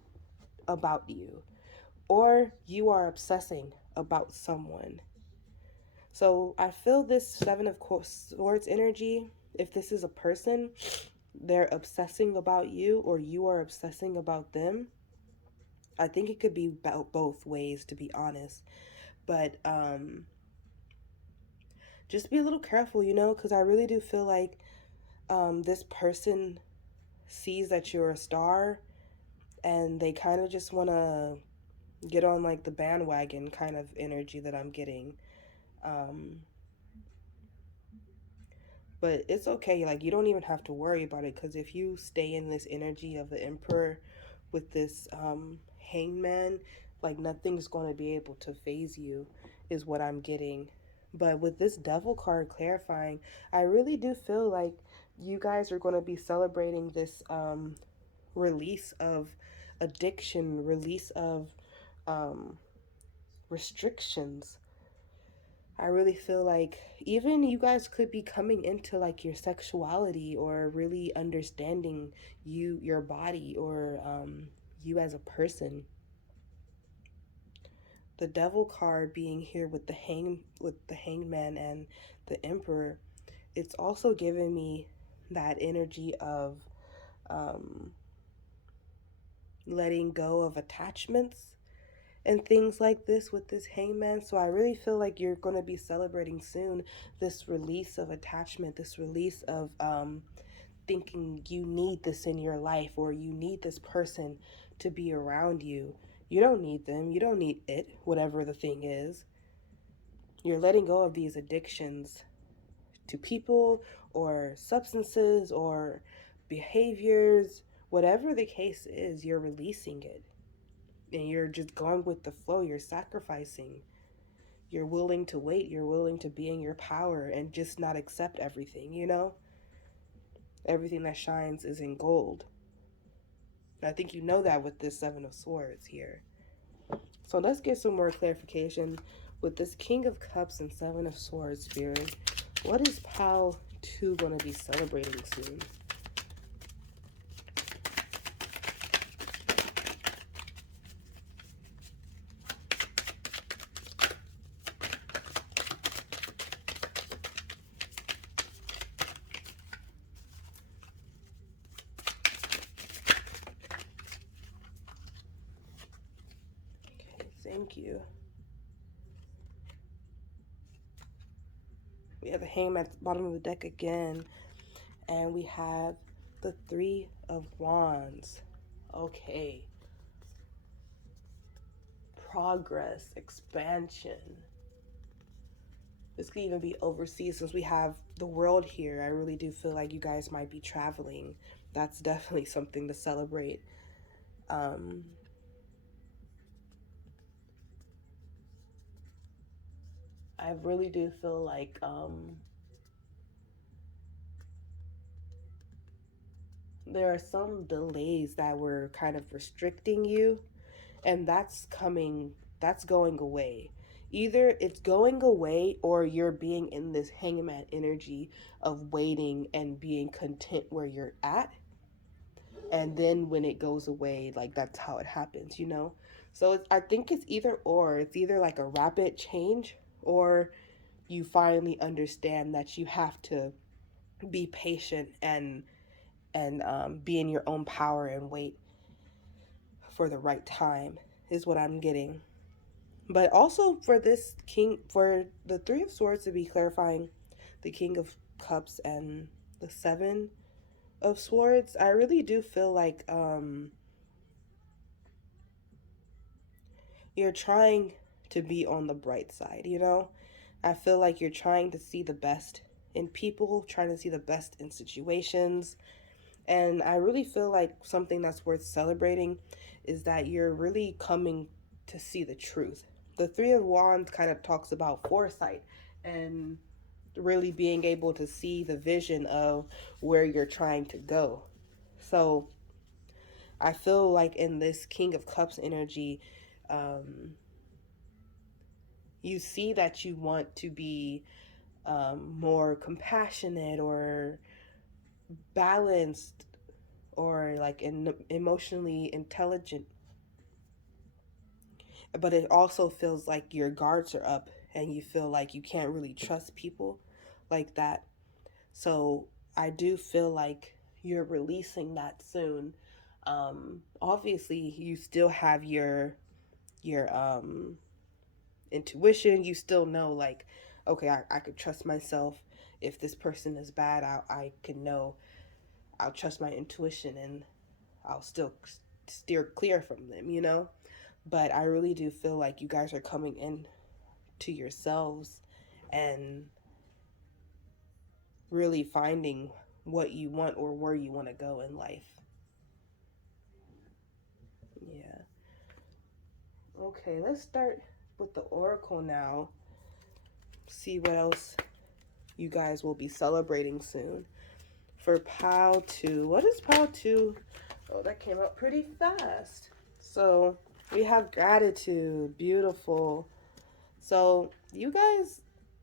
about you, or you are obsessing about someone. So I feel this Seven of Swords energy. If this is a person, they're obsessing about you, or you are obsessing about them. I think it could be about both ways, to be honest. But just be a little careful, you know, because I really do feel like this person sees that you're a star, and they kind of just want to get on like the bandwagon kind of energy that I'm getting. Um, but it's okay. Like, you don't even have to worry about it, because if you stay in this energy of the Emperor with this hangman, like nothing's going to be able to phase you, is what I'm getting. But with this Devil card clarifying, I really do feel like you guys are going to be celebrating this release of addiction, release of um, restrictions. I really feel like even you guys could be coming into like your sexuality, or really understanding your body, or you as a person. The Devil card being here with the hangman and the Emperor, it's also giving me that energy of um, letting go of attachments and things like this with this hangman. So I really feel like you're going to be celebrating soon this release of attachment, this release of thinking you need this in your life, or you need this person to be around you. You don't need them. You don't need it, whatever the thing is. You're letting go of these addictions to people, or substances, or behaviors. Whatever the case is, you're releasing it. And you're just going with the flow. You're sacrificing. You're willing to wait. You're willing to be in your power and just not accept everything, you know? Everything that shines is in gold. I think you know that with this Seven of Swords here. So let's get some more clarification with this King of Cups and Seven of Swords, Spirit. What is PAL 2 going to be celebrating soon? Okay, thank you. We have a Hangman at the bottom of the deck again. And we have the Three of Wands. Okay. Progress, expansion. This could even be overseas, since we have the world here. I really do feel like you guys might be traveling. That's definitely something to celebrate. Um, I really do feel like there are some delays that were kind of restricting you, and that's going away. Either it's going away, or you're being in this hangman energy of waiting and being content where you're at. And then when it goes away, like that's how it happens, you know? So I think it's either or. It's either like a rapid change, or you finally understand that you have to be patient and be in your own power and wait for the right time, is what I'm getting. But also for this king, for the Three of Swords to be clarifying the King of Cups and the Seven of Swords, I really do feel like you're trying to be on the bright side, you know? I feel like you're trying to see the best in people, trying to see the best in situations. And I really feel like something that's worth celebrating is that you're really coming to see the truth. The Three of Wands kind of talks about foresight and really being able to see the vision of where you're trying to go. So I feel like in this King of Cups energy, um, you see that you want to be more compassionate, or balanced, or like emotionally intelligent. But it also feels like your guards are up, and you feel like you can't really trust people like that. So I do feel like you're releasing that soon. Obviously, you still have your intuition. You still know, like, okay, I could trust myself. If this person is bad, I can know. I'll trust my intuition, and I'll still steer clear from them, you know? But I really do feel like you guys are coming in to yourselves and really finding what you want or where you want to go in life. Yeah. Okay, let's start with the oracle now. See what else you guys will be celebrating soon. For Pile 2, what is Pile 2? Oh, that came up pretty fast. So we have gratitude, beautiful. So you guys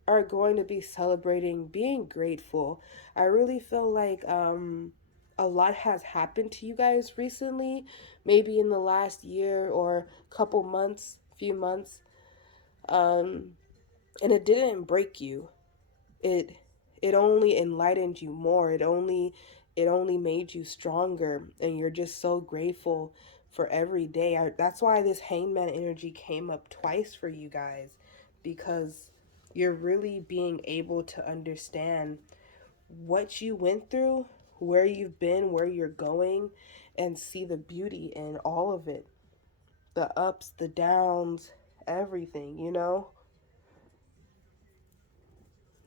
are going to be celebrating being grateful. I really feel like a lot has happened to you guys recently, maybe in the last year or couple months, few months. Um, and it didn't break you. It it only enlightened you more. It only made you stronger, and you're just so grateful for every day. That's why this hangman energy came up twice for you guys, because you're really being able to understand what you went through, where you've been, where you're going, and see the beauty in all of it. The ups, the downs, everything, you know?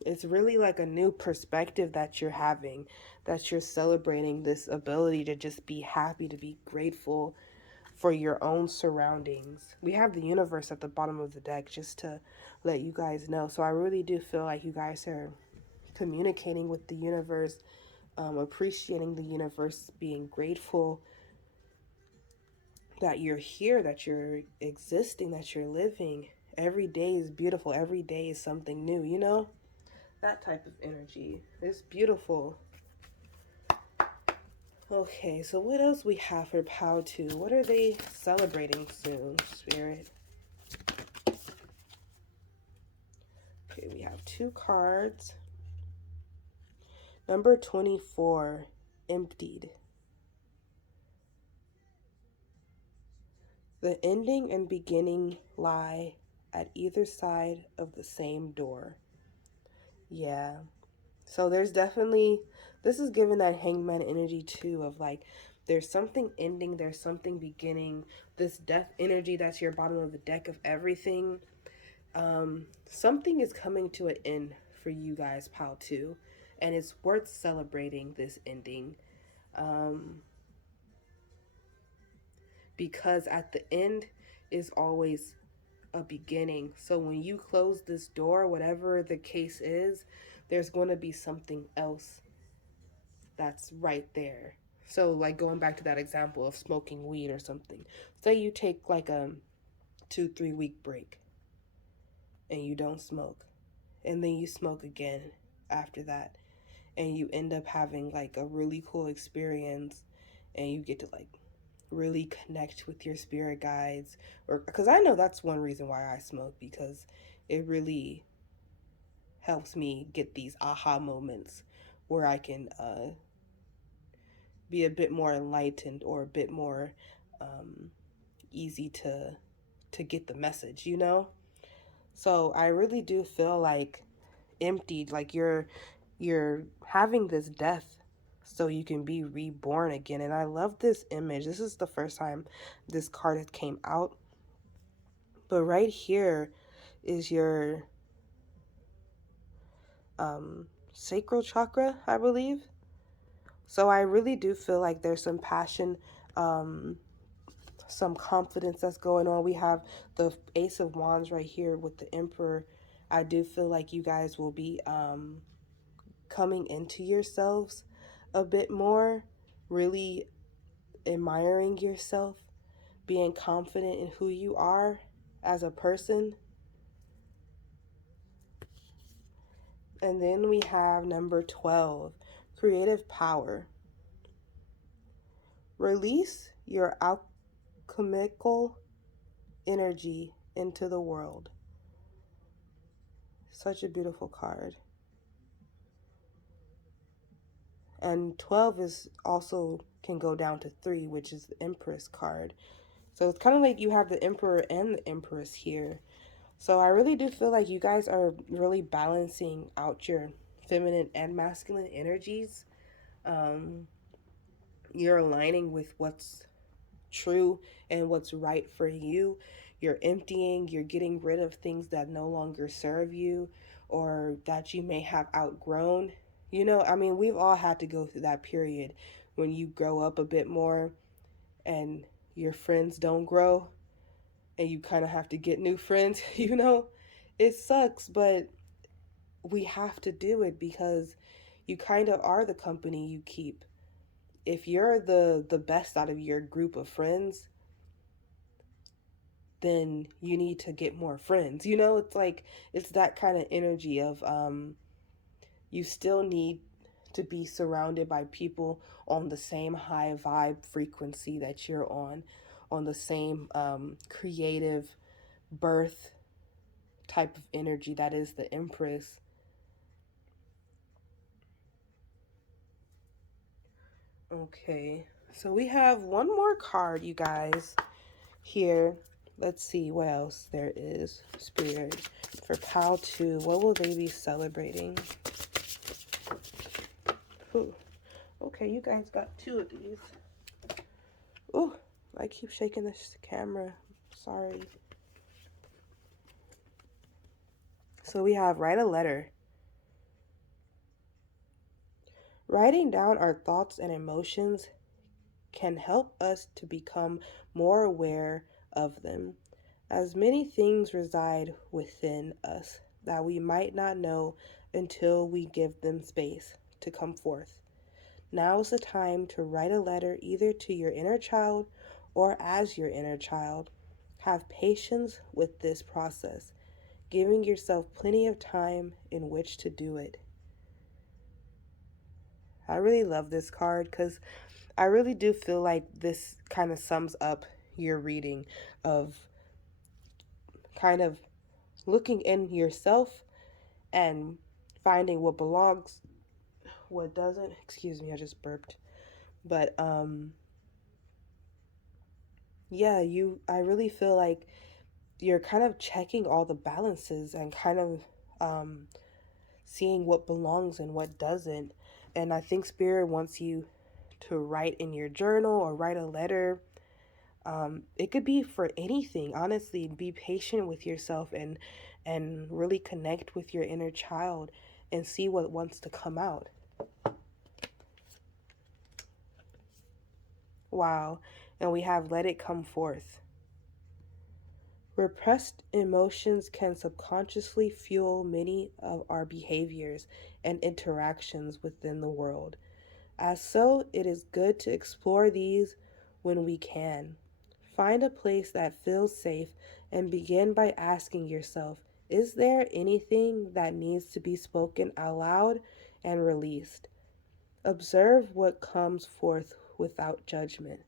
It's really like a new perspective that you're having, that you're celebrating this ability to just be happy, to be grateful for your own surroundings. We have the universe at the bottom of the deck just to let you guys know. So I really do feel like you guys are communicating with the universe, appreciating the universe, being grateful that you're here, that you're existing, that you're living. Every day is beautiful. Every day is something new, you know? That type of energy. It's beautiful. Okay, so what else we have for Pow 2? What are they celebrating soon, Spirit? Okay, we have 2 cards. Number 24, emptied. The ending and beginning lie at either side of the same door. Yeah. So there's definitely, this is given that hangman energy too, of like, there's something ending, there's something beginning. This death energy that's your bottom of the deck of everything. Something is coming to an end for you guys, pile 2. And it's worth celebrating this ending. Because at the end is always a beginning. So when you close this door, whatever the case is, there's going to be something else that's right there. So like going back to that example of smoking weed or something. Say you take like a 2-3 week break and you don't smoke, and then you smoke again after that, and you end up having like a really cool experience, and you get to like really connect with your spirit guides. Or because I know that's one reason why I smoke, because it really helps me get these aha moments where I can be a bit more enlightened, or a bit more um, easy to get the message, you know. So I really do feel like emptied, like you're having this death so you can be reborn again. And I love this image. This is the first time this card came out, but right here is your sacral chakra, I believe. So I really do feel like there's some passion, some confidence that's going on. We have the Ace of Wands right here with the Emperor. I do feel like you guys will be coming into yourselves a bit more, really admiring yourself, being confident in who you are as a person. And then we have number 12, creative power. Release your alchemical energy into the world. Such a beautiful card. And 12 is also can go down to 3, which is the Empress card. So it's kind of like you have the Emperor and the Empress here. So I really do feel like you guys are really balancing out your feminine and masculine energies. You're aligning with what's true and what's right for you. You're emptying, you're getting rid of things that no longer serve you or that you may have outgrown. You know, I mean, we've all had to go through that period when you grow up a bit more and your friends don't grow and you kind of have to get new friends, you know? It sucks, but we have to do it because you kind of are the company you keep. If you're the best out of your group of friends, then you need to get more friends. You know, it's like it's that kind of energy of you still need to be surrounded by people on the same high vibe frequency that you're on the same creative birth type of energy that is the Empress. Okay, so we have one more card, you guys, here. Let's see what else there is. Spirit for Pal 2. What will they be celebrating? Ooh. Okay, you guys got two of these. Ooh, I keep shaking this camera. Sorry. So we have write a letter. Writing down our thoughts and emotions can help us to become more aware of them, as many things reside within us that we might not know until we give them space to come forth. Now is the time to write a letter either to your inner child or as your inner child. Have patience with this process, giving yourself plenty of time in which to do it. I really love this card because I really do feel like this kind of sums up your reading of kind of looking in yourself and finding what belongs, what doesn't. Excuse me, I just burped. But yeah, I really feel like you're kind of checking all the balances and kind of um seeing what belongs and what doesn't. And I think Spirit wants you to write in your journal or write a letter. It could be for anything. Honestly, be patient with yourself and really connect with your inner child and see what wants to come out. Wow. And we have let it come forth. Repressed emotions can subconsciously fuel many of our behaviors and interactions within the world. As so, it is good to explore these when we can. Find a place that feels safe and begin by asking yourself, is there anything that needs to be spoken out loud and released? Observe what comes forth without judgment.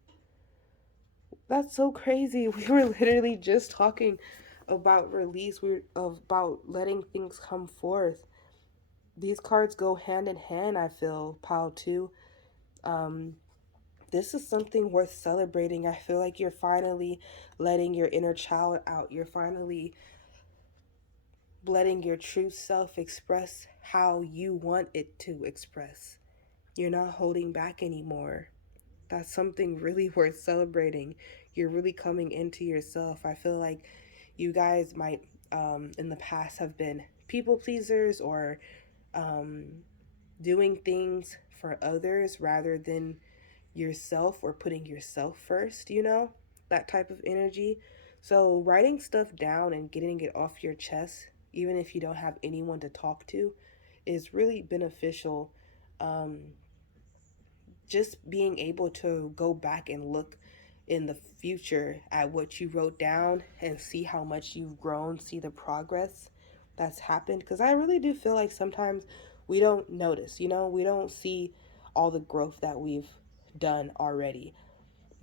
That's so crazy. We were literally just talking about release. We're about letting things come forth. These cards go hand in hand, I feel, Pile 2. Um, this is something worth celebrating. I feel like you're finally letting your inner child out. You're finally letting your true self express how you want it to express. You're not holding back anymore. That's something really worth celebrating. You're really coming into yourself. I feel like you guys might, in the past, have been people pleasers or um, doing things for others rather than yourself or putting yourself first, you know, that type of energy. So, writing stuff down and getting it off your chest, even if you don't have anyone to talk to, is really beneficial. Um, just being able to go back and look in the future at what you wrote down and see how much you've grown, see the progress that's happened. Because I really do feel like sometimes we don't notice, you know, we don't see all the growth that we've done already.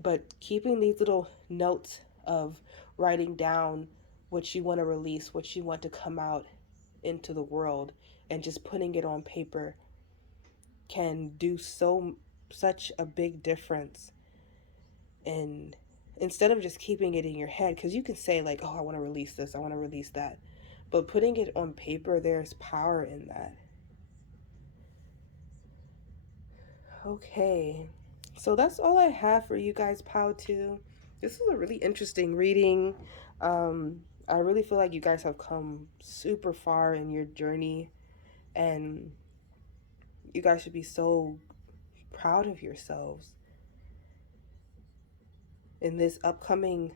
But keeping these little notes of writing down what you want to release, what you want to come out into the world, and just putting it on paper can do such a big difference. And instead of just keeping it in your head, because you can say like, oh, I want to release this, I want to release that, but putting it on paper, there's power in that. Okay, so that's all I have for you guys, Pow 2. This is a really interesting reading. I really feel like you guys have come super far in your journey, and you guys should be so proud of yourselves in this upcoming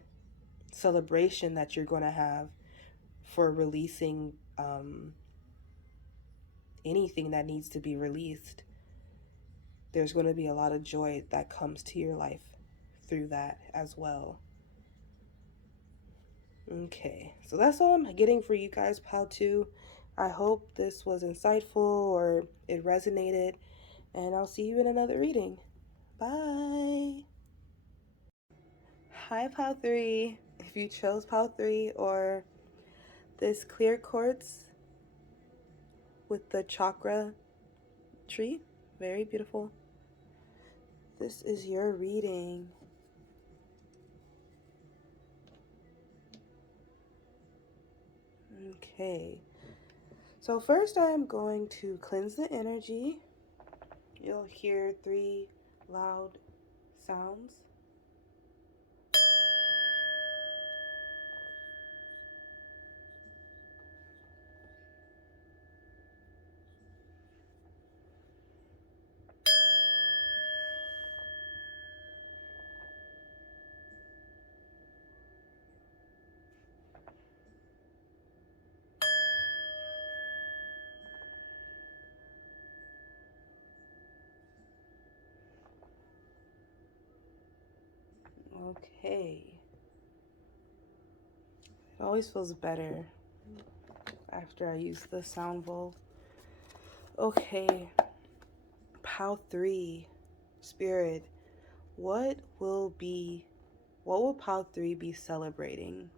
celebration that you're going to have for releasing anything that needs to be released. There's going to be a lot of joy that comes to your life through that as well. Okay, so that's all I'm getting for you guys, Pal 2. I hope this was insightful or it resonated, and I'll see you in another reading. Bye. Hi, Pal 3. If you chose Pal 3 or this clear quartz with the chakra tree, very beautiful. This is your reading. Okay. So first I am going to cleanse the energy. You'll hear 3 loud sounds. Okay. It always feels better after I use the sound bowl. Okay. Pal 3. Spirit. What will Pal 3 be celebrating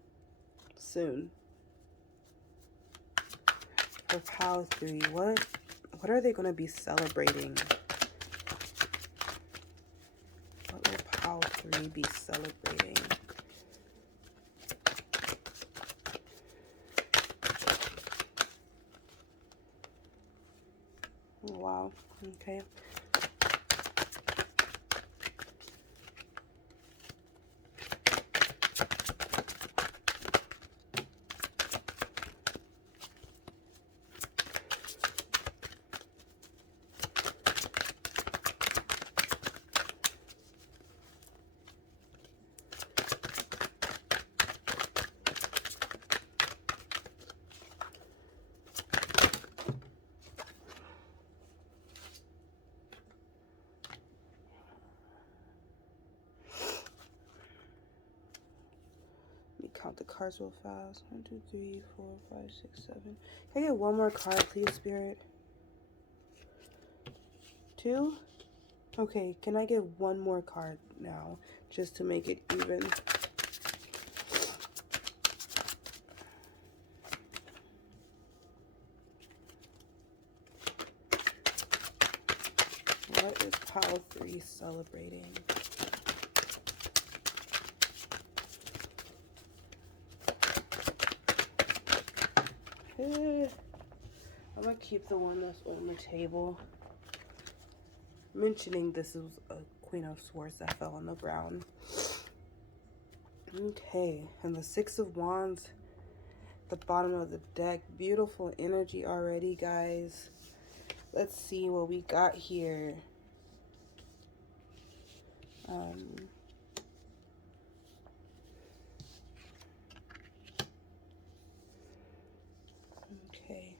soon? For Pal 3, what are they going to be celebrating? What will Pal 3 be celebrating? Wow. Okay. Count the cards real fast. 1, 2, 3, 4, 5, 6, 7. Can I get one more card, please, Spirit? 2? Okay, can I get one more card now, just to make it even? What is Pal 3 celebrating? I'm gonna keep the one that's on the table. Mentioning this is a Queen of Swords that fell on the ground. Okay, and the 6 of Wands, the bottom of the deck. Beautiful energy already, guys. Let's see what we got here. Okay.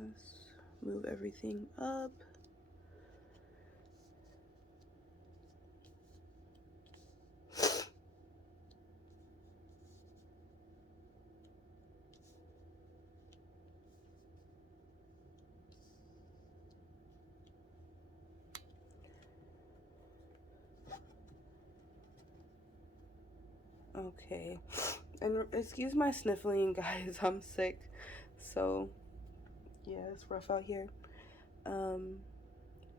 Let's move everything up. Okay. And excuse my sniffling, guys. I'm sick. So, yeah, it's rough out here.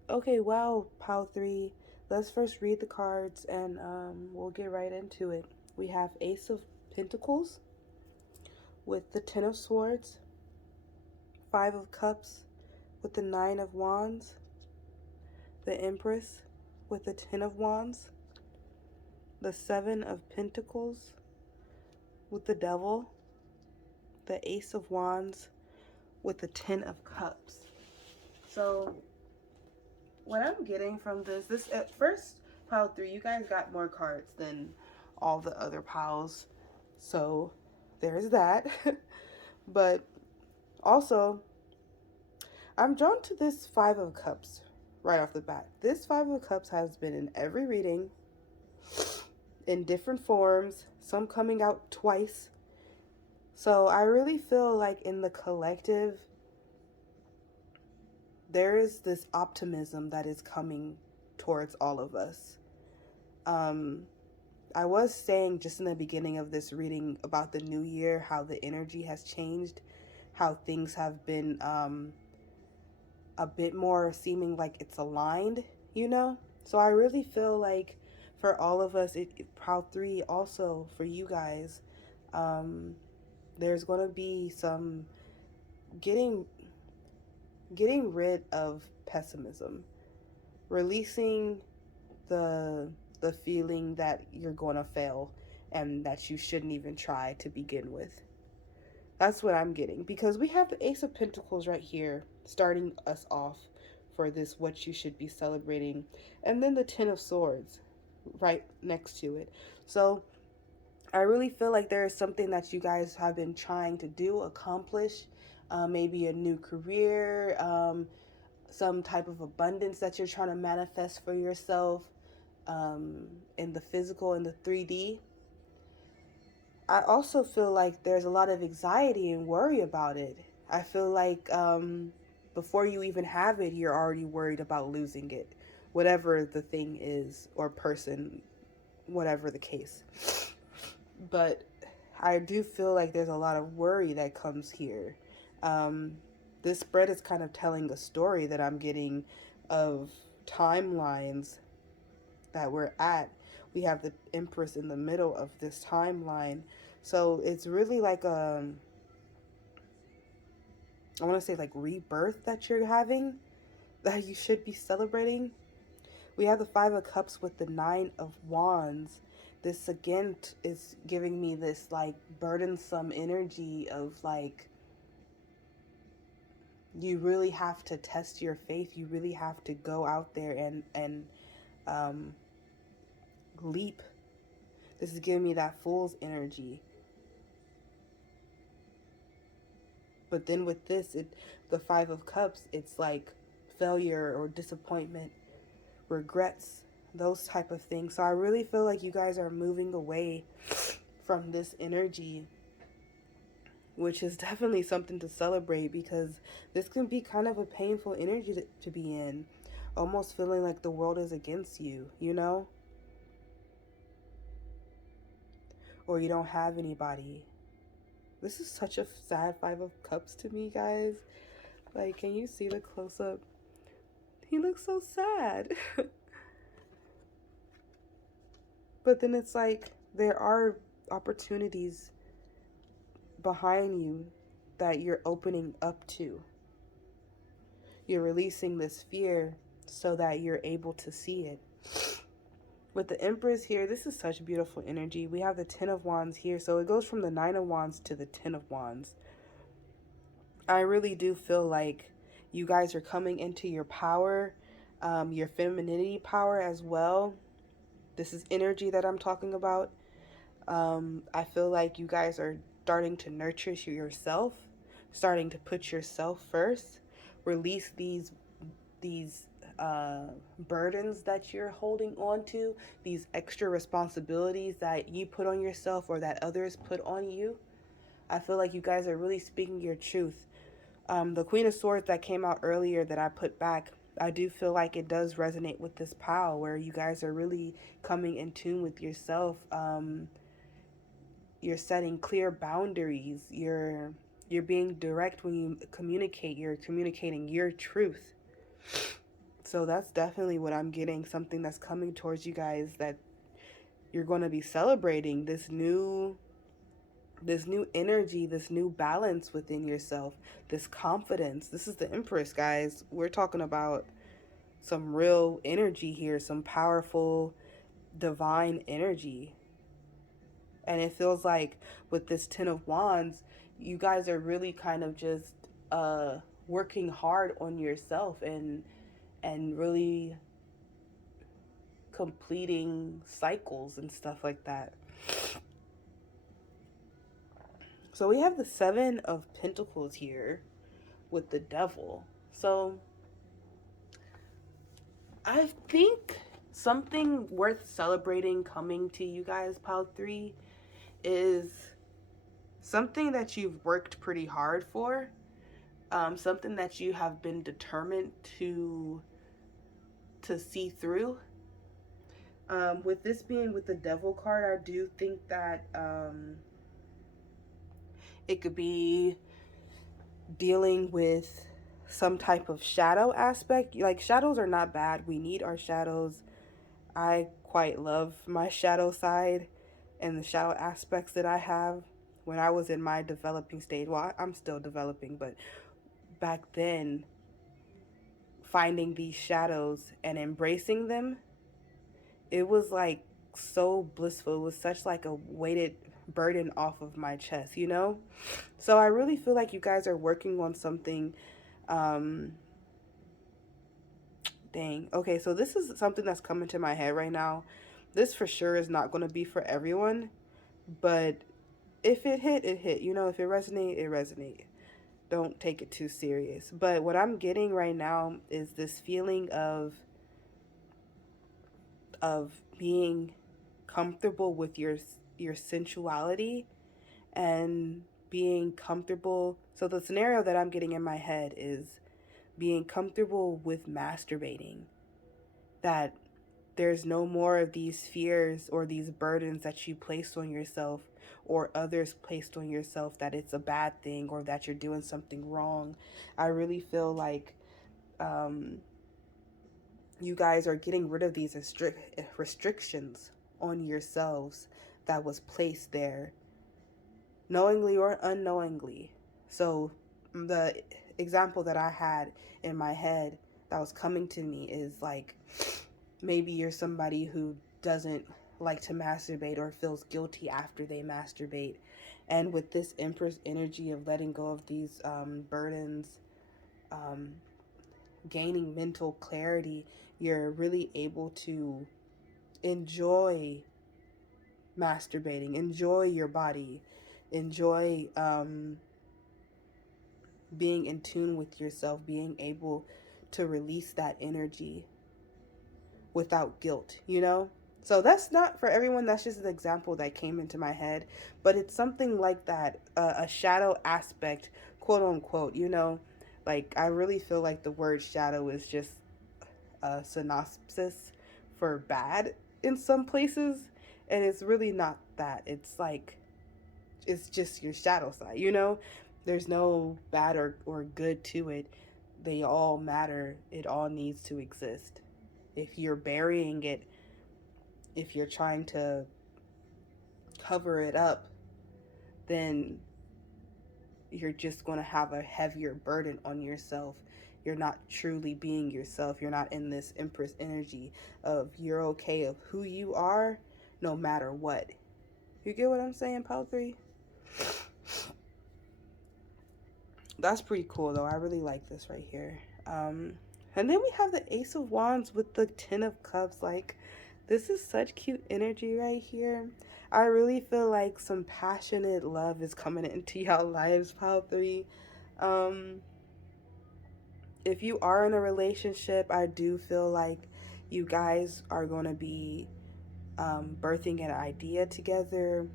Okay, wow, Pal 3. Let's first read the cards and we'll get right into it. We have Ace of Pentacles with the 10 of Swords, 5 of Cups with the 9 of Wands, the Empress with the 10 of Wands, the Seven of Pentacles with the Devil, the Ace of Wands with the Ten of Cups. So what I'm getting from this at first pile 3, you guys got more cards than all the other piles. So there's that. But also, I'm drawn to this Five of Cups right off the bat. This Five of Cups has been in every reading in different forms, some coming out twice. So I really feel like in the collective, there is this optimism that is coming towards all of us. I was saying just in the beginning of this reading about the new year, how the energy has changed, how things have been a bit more seeming like it's aligned, you know? So I really feel like for all of us, Pile 3 also for you guys, there's going to be some getting rid of pessimism, releasing the feeling that you're going to fail and that you shouldn't even try to begin with. That's what I'm getting, because we have the Ace of Pentacles right here starting us off for this what you should be celebrating, and then the Ten of Swords right next to it. So I really feel like there is something that you guys have been trying to do, accomplish, maybe a new career, some type of abundance that you're trying to manifest for yourself, in the physical, in the 3D. I also feel like there's a lot of anxiety and worry about it. I feel like before you even have it, you're already worried about losing it, whatever the thing is, or person, whatever the case. But I do feel like there's a lot of worry that comes here. This spread is kind of telling a story that I'm getting of timelines that we're at. We have the Empress in the middle of this timeline. So it's really like I want to say like rebirth that you're having, that you should be celebrating. We have the Five of Cups with the Nine of Wands. This again is giving me this like burdensome energy of like, you really have to test your faith. You really have to go out there and leap. This is giving me that fool's energy. But then with this, the Five of Cups, it's like failure or disappointment, regrets, those type of things. So I really feel like you guys are moving away from this energy, which is definitely something to celebrate, because this can be kind of a painful energy to be in, almost feeling like the world is against you, you know? Or you don't have anybody. This is such a sad Five of Cups to me, guys. Like, can you see the close-up? He looks so sad. But then it's like, there are opportunities behind you that you're opening up to. You're releasing this fear so that you're able to see it. With the Empress here, this is such beautiful energy. We have the Ten of Wands here. So it goes from the Nine of Wands to the Ten of Wands. I really do feel like you guys are coming into your power, your femininity power as well. This is energy that I'm talking about. I feel like you guys are starting to nurture yourself, starting to put yourself first, release these burdens that you're holding on to, these extra responsibilities that you put on yourself or that others put on you. I feel like you guys are really speaking your truth. The Queen of Swords that came out earlier that I put back, I do feel like it does resonate with this pile where you guys are really coming in tune with yourself. You're setting clear boundaries. You're being direct when you communicate. You're communicating your truth. So that's definitely what I'm getting, something that's coming towards you guys, that you're going to be celebrating this new energy, this new balance within yourself, this confidence. This is the Empress, guys. We're talking about some real energy here, some powerful divine energy. And it feels like with this Ten of Wands, you guys are really kind of just working hard on yourself and really completing cycles and stuff like that. So we have the Seven of Pentacles here with the Devil. So I think something worth celebrating coming to you guys, Pile 3, is something that you've worked pretty hard for, something that you have been determined to see through. With this being with the Devil card, I do think that it could be dealing with some type of shadow aspect. Like, shadows are not bad. We need our shadows. I quite love my shadow side and the shadow aspects that I have. When I was in my developing stage, well, I'm still developing, but back then, finding these shadows and embracing them, it was like so blissful. It was such like a weighted burden off of my chest, you know? So I really feel like you guys are working on something. um Dang. Okay, so this is something that's coming to my head right now. This for sure is not going to be for everyone, but if it hit, it hit. You know, if it resonate, it resonate. Don't take it too serious. But what I'm getting right now is this feeling of being comfortable with your sensuality and being comfortable. So the scenario that I'm getting in my head is being comfortable with masturbating. That there's no more of these fears or these burdens that you place on yourself or others placed on yourself, that it's a bad thing or that you're doing something wrong. I really feel like um, you guys are getting rid of these restrictions on yourselves that was placed there, knowingly or unknowingly. So the example that I had in my head that was coming to me is like, maybe you're somebody who doesn't like to masturbate or feels guilty after they masturbate. And with this Empress energy of letting go of these burdens, um, gaining mental clarity, you're really able to enjoy masturbating, enjoy your body, enjoy being in tune with yourself, being able to release that energy without guilt, you know? So that's not for everyone. That's just an example that came into my head. But it's something like that, a shadow aspect, quote unquote, you know? Like, I really feel like the word shadow is just a synopsis for bad in some places. And it's really not that. It's like, it's just your shadow side, you know? There's no bad or good to it. They all matter. It all needs to exist. If you're burying it, if you're trying to cover it up, then you're just going to have a heavier burden on yourself. You're not truly being yourself. You're not in this Empress energy of you're okay of who you are no matter what. You get what I'm saying, Pal 3? That's pretty cool, though. I really like this right here. And then we have the Ace of Wands with the Ten of Cups. Like, this is such cute energy right here. I really feel like some passionate love is coming into y'all lives, Pile 3. Um, if you are in a relationship, I do feel like you guys are going to be birthing an idea together.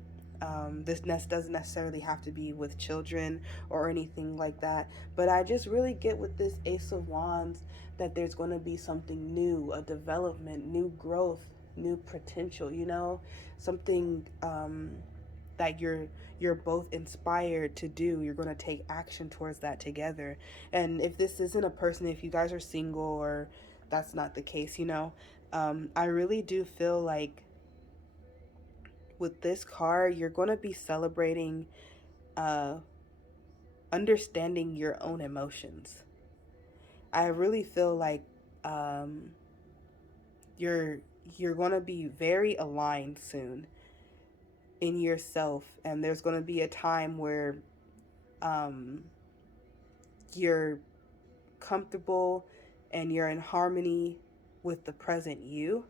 This nest doesn't necessarily have to be with children or anything like that, but I just really get with this Ace of Wands that there's going to be something new, a development, new growth, new potential, you know, something that you're both inspired to do. You're going to take action towards that together. And if this isn't a person, if you guys are single or that's not the case, you know, I really do feel like with this card, you're going to be celebrating uh, understanding your own emotions. I really feel like um, you're you're going to be very aligned soon in yourself, and there's going to be a time where um, you're comfortable and you're in harmony with the present you.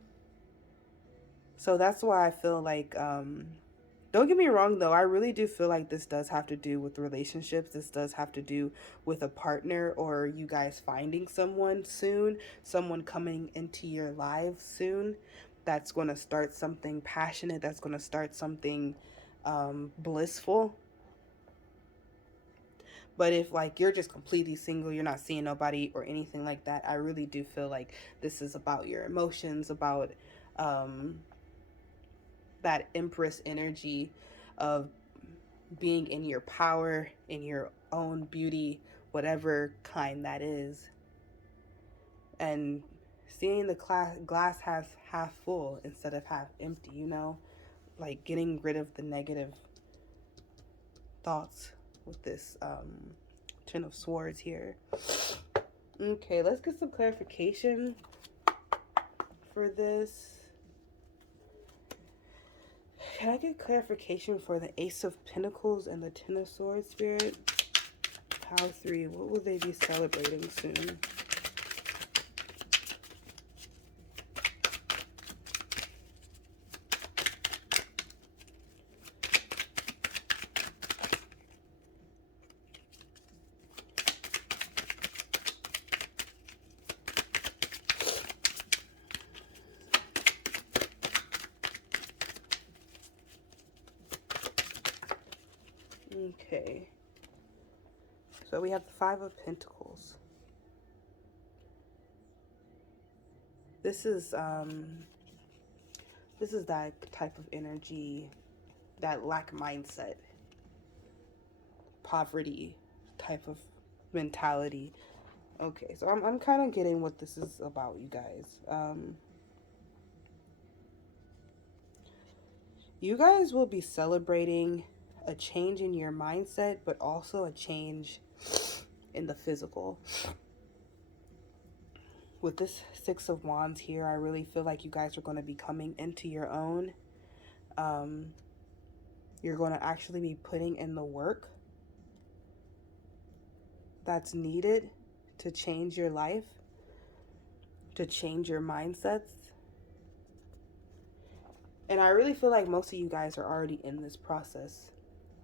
So that's why I feel like, don't get me wrong though, I really do feel like this does have to do with relationships. This does have to do with a partner, or you guys finding someone soon, someone coming into your lives soon that's going to start something passionate, that's going to start something blissful. But if like you're just completely single, you're not seeing nobody or anything like that, I really do feel like this is about your emotions, about um, that Empress energy of being in your power, in your own beauty, whatever kind that is, and seeing the glass half full instead of half empty, you know, like getting rid of the negative thoughts with this Ten of Swords here. Okay, let's get some clarification for this. Can I get clarification for the Ace of Pentacles and the Ten of Swords, Spirit? How 3, what will they be celebrating soon? Okay. So we have the Five of Pentacles. This is that type of energy, that lack mindset, poverty type of mentality. Okay, so I'm kind of getting what this is about, you guys. You guys will be celebrating a change in your mindset, but also a change in the physical. With this Six of Wands here, I really feel like you guys are going to be coming into your own. You're going to actually be putting in the work that's needed to change your life, to change your mindsets. And I really feel like most of you guys are already in this process.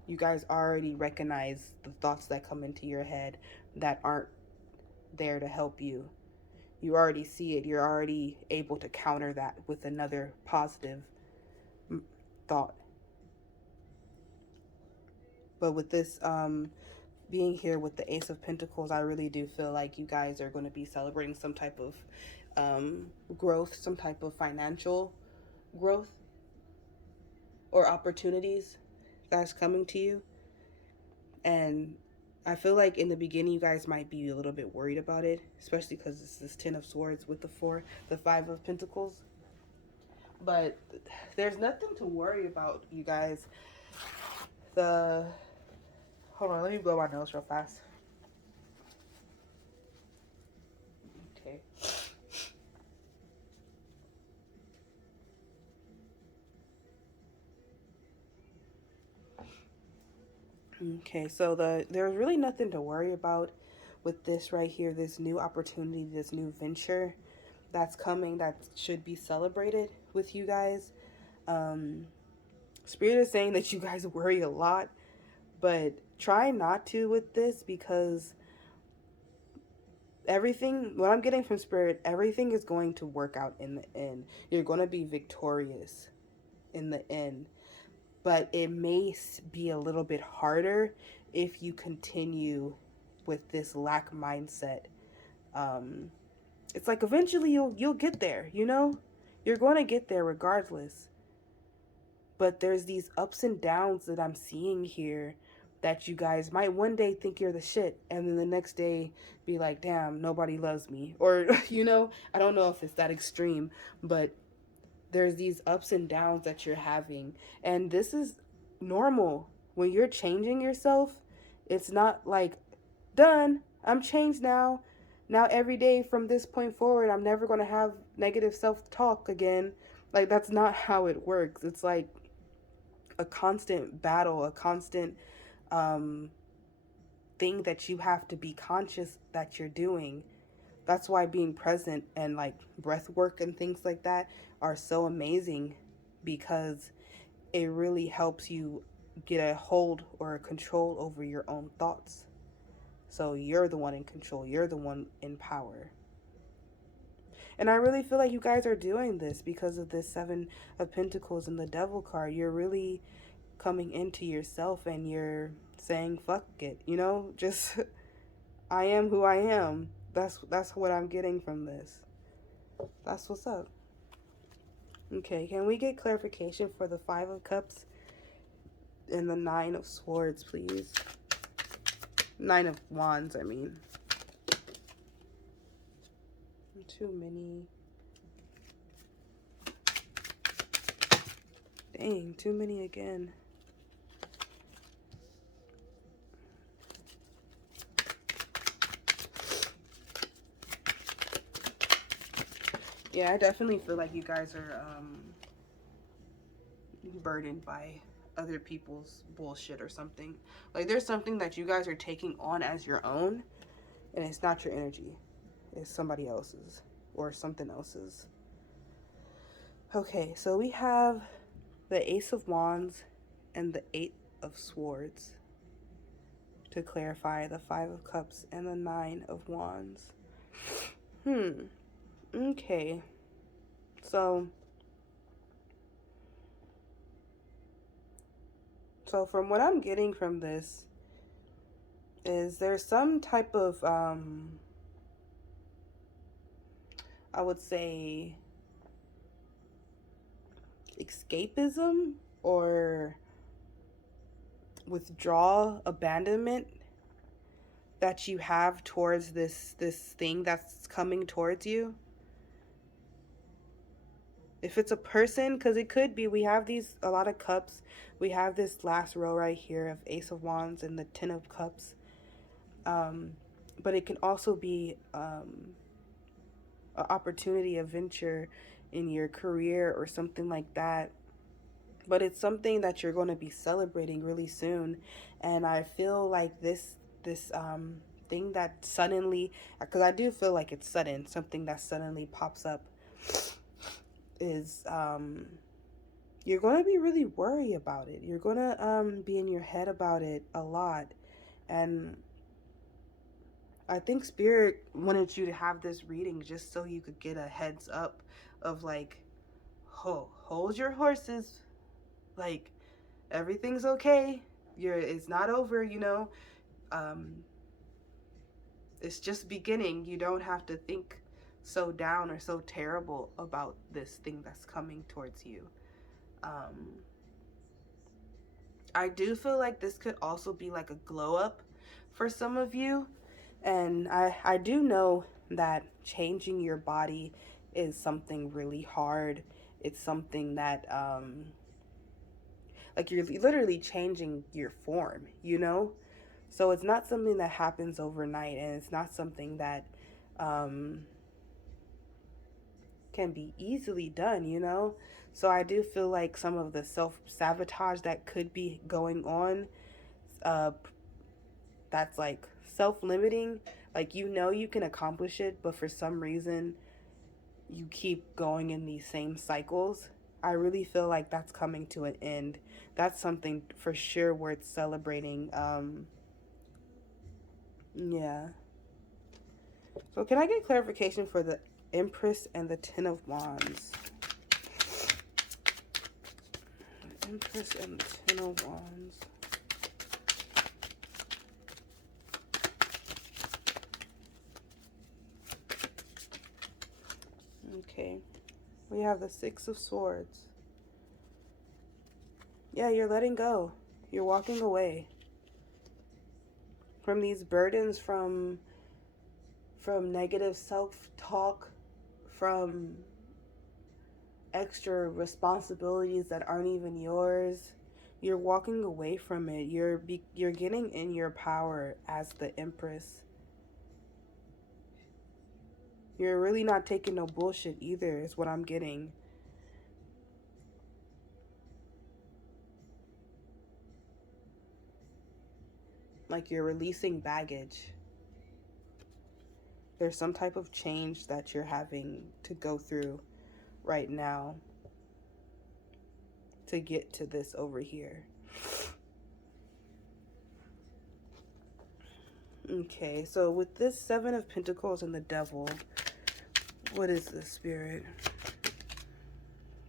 You guys already recognize the thoughts that come into your head that aren't there to help you. You already see it. You're already able to counter that with another positive thought. But with this being here with the Ace of Pentacles, I really do feel like you guys are going to be celebrating some type of growth, some type of financial growth or opportunities that's coming to you. And I feel like in the beginning you guys might be a little bit worried about it, especially because it's this Ten of Swords with the Five of Pentacles. But there's nothing to worry about, you guys. Hold on, let me blow my nose real fast. Okay. Okay, so there's really nothing to worry about with this right here, this new opportunity, this new venture that's coming that should be celebrated with you guys. Spirit is saying that you guys worry a lot, but try not to with this, because everything, what I'm getting from Spirit, everything is going to work out in the end. You're going to be victorious in the end. But it may be a little bit harder if you continue with this lack mindset. It's like eventually you'll get there, you know? You're going to get there regardless. But there's these ups and downs that I'm seeing here that you guys might one day think you're the shit, and then the next day be like, damn, nobody loves me. Or, you know, I don't know if it's that extreme, but there's these ups and downs that you're having. And this is normal. When you're changing yourself, it's not like, done, I'm changed now. now every day from this point forward, I'm never going to have negative self-talk again. Like, that's not how it works. It's like a constant battle, a constant um, thing that you have to be conscious that you're doing. That's why being present and like breath work and things like that are so amazing, because it really helps you get a hold or a control over your own thoughts. So you're the one in control, you're the one in power. And I really feel like you guys are doing this because of this Seven of Pentacles and the Devil card. You're really coming into yourself and you're saying fuck it, you know? Just I am who I am. That's what I'm getting from this. That's what's up. Okay, can we get clarification for the Five of Cups and the Nine of Swords, please? Nine of Wands, I mean. Too many. Dang, too many again. Yeah, I definitely feel like you guys are burdened by other people's bullshit or something. Like, there's something that you guys are taking on as your own, and it's not your energy. It's somebody else's or something else's. Okay, so we have the Ace of Wands and the Eight of Swords to clarify the Five of Cups and the Nine of Wands. Okay. So from what I'm getting from this is there's some type of I would say escapism or withdrawal, abandonment that you have towards this thing that's coming towards you. If it's a person, because it could be, we have these a lot of cups. We have this last row right here of Ace of Wands and the Ten of Cups. But it can also be an opportunity, a venture in your career or something like that. But it's something that you're going to be celebrating really soon. And I feel like this thing that suddenly, because I do feel like it's sudden, something that suddenly pops up is you're going to be really worried about it. You're going to be in your head about it a lot. And I think Spirit wanted you to have this reading just so you could get a heads up of like, hold your horses. Like, everything's okay. It's not over, you know. It's just beginning. You don't have to think so down or so terrible about this thing that's coming towards you. I do feel like this could also be like a glow up for some of you. And I do know that changing your body is something really hard. It's something that, like, you're literally changing your form, you know? So it's not something that happens overnight, and it's not something that can be easily done, you know? So I do feel like some of the self-sabotage that could be going on, that's like self-limiting, like, you know you can accomplish it, but for some reason you keep going in these same cycles. I really feel like that's coming to an end. That's something for sure worth celebrating. Yeah. So can I get clarification for the Empress and the Ten of Wands? Empress and the Ten of Wands. Okay. We have the Six of Swords. Yeah, you're letting go. You're walking away from these burdens, from negative self-talk, from extra responsibilities that aren't even yours. You're walking away from it. You're getting in your power as the Empress. You're really not taking no bullshit either, is what I'm getting. Like you're releasing baggage. There's some type of change that you're having to go through right now to get to this over here. Okay, so with this Seven of Pentacles and the Devil, what is this, Spirit?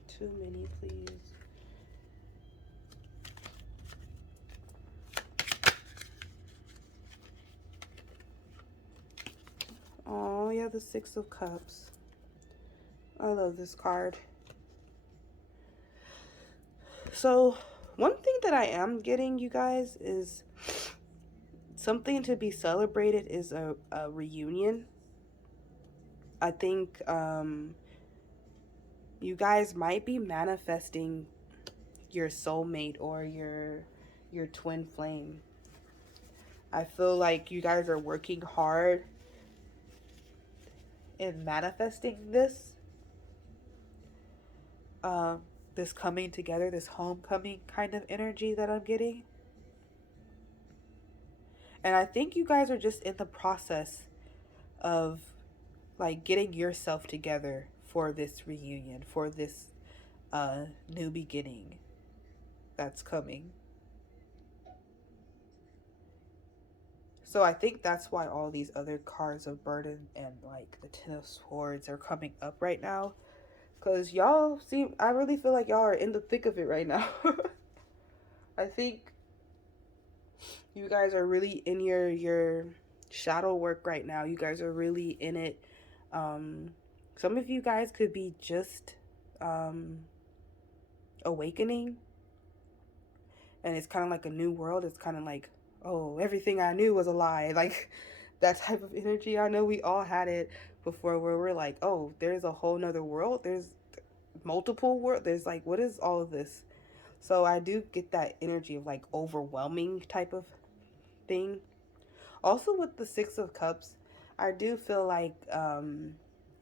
Too many, please. Oh, yeah, the Six of Cups. I love this card. So, one thing that I am getting, you guys, is something to be celebrated is a reunion. I think you guys might be manifesting your soulmate or your twin flame. I feel like you guys are working hard in manifesting this. This coming together, this homecoming kind of energy that I'm getting. And I think you guys are just in the process of like getting yourself together for this reunion, for this new beginning that's coming. So I think that's why all these other cards of burden and like the Ten of Swords are coming up right now. Because y'all seem, I really feel like y'all are in the thick of it right now. I think you guys are really in your shadow work right now. You guys are really in it. Some of you guys could be just awakening. And it's kind of like a new world. It's kind of like, oh, everything I knew was a lie. Like that type of energy. I know we all had it before where we're like, oh, there's a whole nother world. There's multiple world. There's like, what is all of this? So I do get that energy of like overwhelming type of thing. Also with the Six of Cups, I do feel like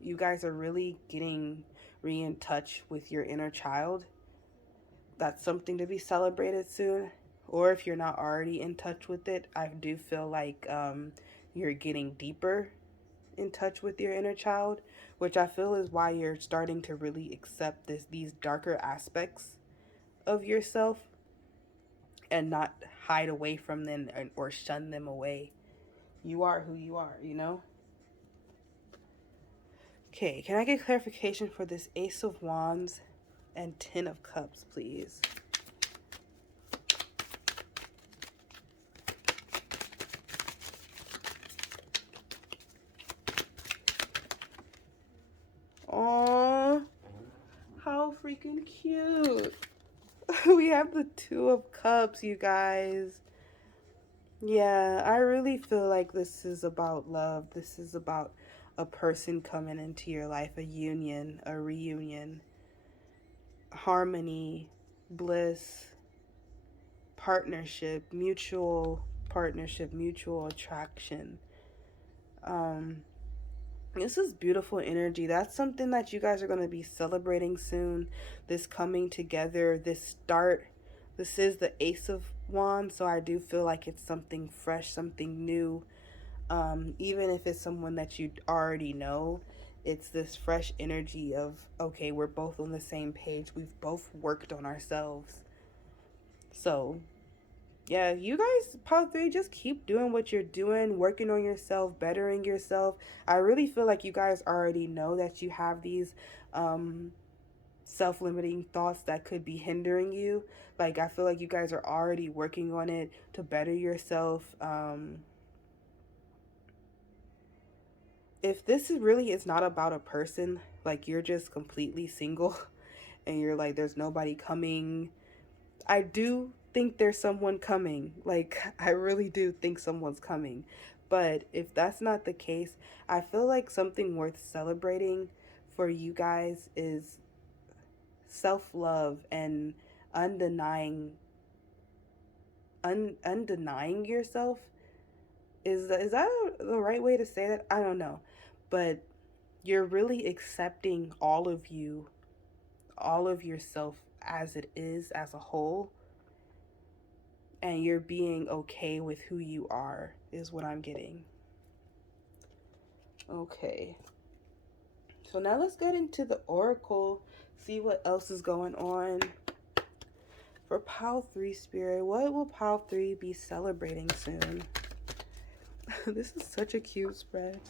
you guys are really getting in touch with your inner child. That's something to be celebrated soon. Or if you're not already in touch with it, I do feel like you're getting deeper in touch with your inner child, which I feel is why you're starting to really accept these darker aspects of yourself and not hide away from them or shun them away. You are who you are, you know? Okay, can I get clarification for this Ace of Wands and Ten of Cups, please? Aww, how freaking cute. We have the Two of Cups, you guys. Yeah, I really feel like this is about love. This is about a person coming into your life, a union, a reunion, harmony, bliss, partnership, mutual attraction. This is beautiful energy. That's something that you guys are going to be celebrating soon. This coming together, this start. This is the Ace of Wands, so I do feel like it's something fresh, something new. Even if it's someone that you already know, it's this fresh energy of, okay, we're both on the same page. We've both worked on ourselves. So yeah, you guys, part three, just keep doing what you're doing, working on yourself, bettering yourself. I really feel like you guys already know that you have these self-limiting thoughts that could be hindering you. Like, I feel like you guys are already working on it to better yourself. If this really is not about a person, like you're just completely single and you're like, there's nobody coming, I do think there's someone coming. Like, I really do think someone's coming. But if that's not the case, I feel like something worth celebrating for you guys is self-love and undenying undenying yourself. Is that the right way to say that? I don't know. But you're really accepting all of you, all of yourself as it is as a whole, and you're being okay with who you are, is what I'm getting. Okay. So now let's get into the oracle, see what else is going on. For Pile 3 Spirit, what will Pile 3 be celebrating soon? This is such a cute spread.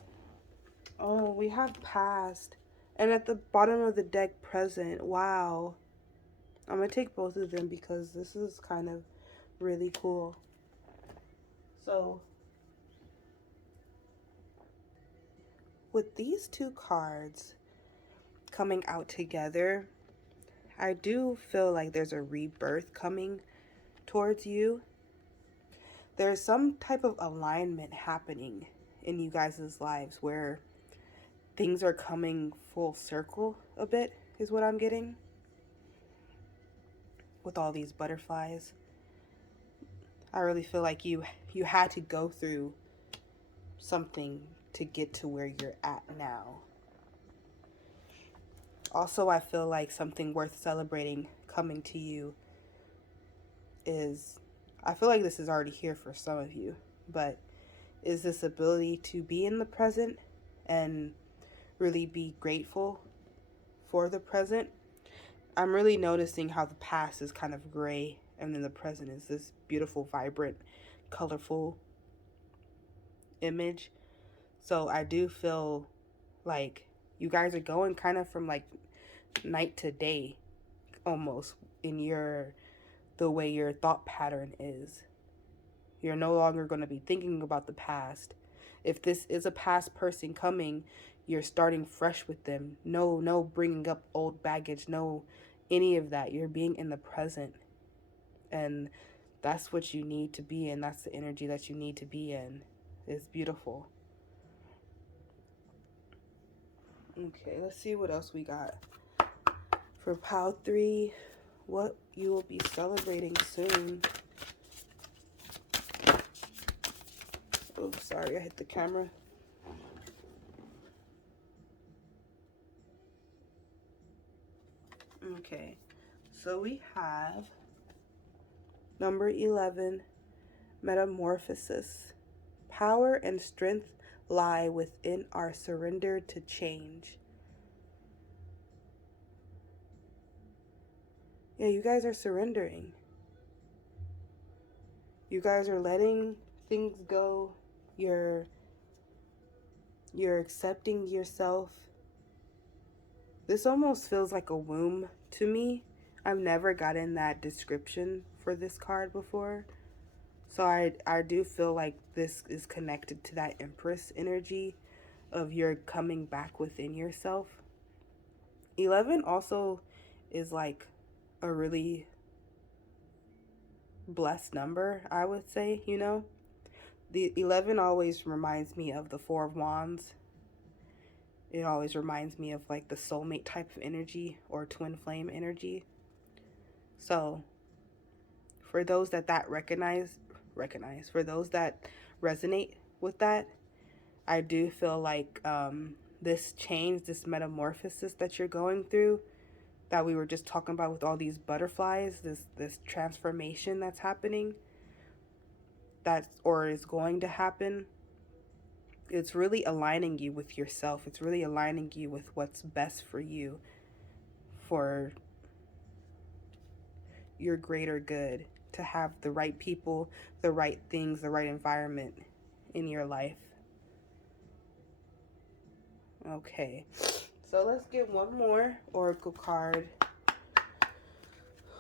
Oh, we have past. And at the bottom of the deck, present. Wow. I'm going to take both of them because this is kind of really cool. So, with these two cards coming out together, I do feel like there's a rebirth coming towards you. There's some type of alignment happening in you guys' lives where things are coming full circle a bit, is what I'm getting. With all these butterflies, I really feel like you had to go through something to get to where you're at now. Also, I feel like something worth celebrating coming to you is, I feel like this is already here for some of you, but is this ability to be in the present and really be grateful for the present. I'm really noticing how the past is kind of gray and then the present is this beautiful, vibrant, colorful image. So I do feel like you guys are going kind of from like night to day almost in the way your thought pattern is. You're no longer going to be thinking about the past. If this is a past person coming, you're starting fresh with them. No bringing up old baggage, no any of that. You're being in the present. And that's what you need to be in. That's the energy that you need to be in. It's beautiful. Okay, let's see what else we got. For Pile 3, what you will be celebrating soon. Oh, sorry, I hit the camera. Okay, so we have number 11, Metamorphosis. Power and strength lie within our surrender to change. Yeah, you guys are surrendering. You guys are letting things go. You're accepting yourself. This almost feels like a womb to me. I've never gotten that description for this card before. So I do feel like this is connected to that Empress energy of you're coming back within yourself. 11 also is like a really blessed number, I would say, you know. The 11 always reminds me of the Four of Wands. It always reminds me of like the soulmate type of energy or twin flame energy. So for those that recognize, for those that resonate with that, I do feel like this change, this metamorphosis that you're going through, that we were just talking about with all these butterflies, this transformation that's happening, or is going to happen, it's really aligning you with yourself. It's really aligning you with what's best for you, for your greater good, to have the right people, the right things, the right environment in your life. Okay, so let's get one more oracle card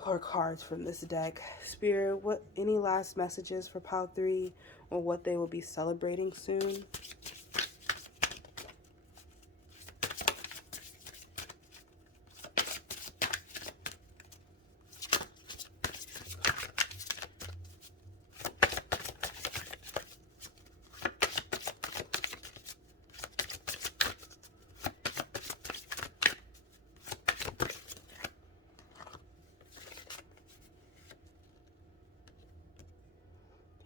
or cards from this deck. Spirit, what any last messages for Pile 3 or what they will be celebrating soon?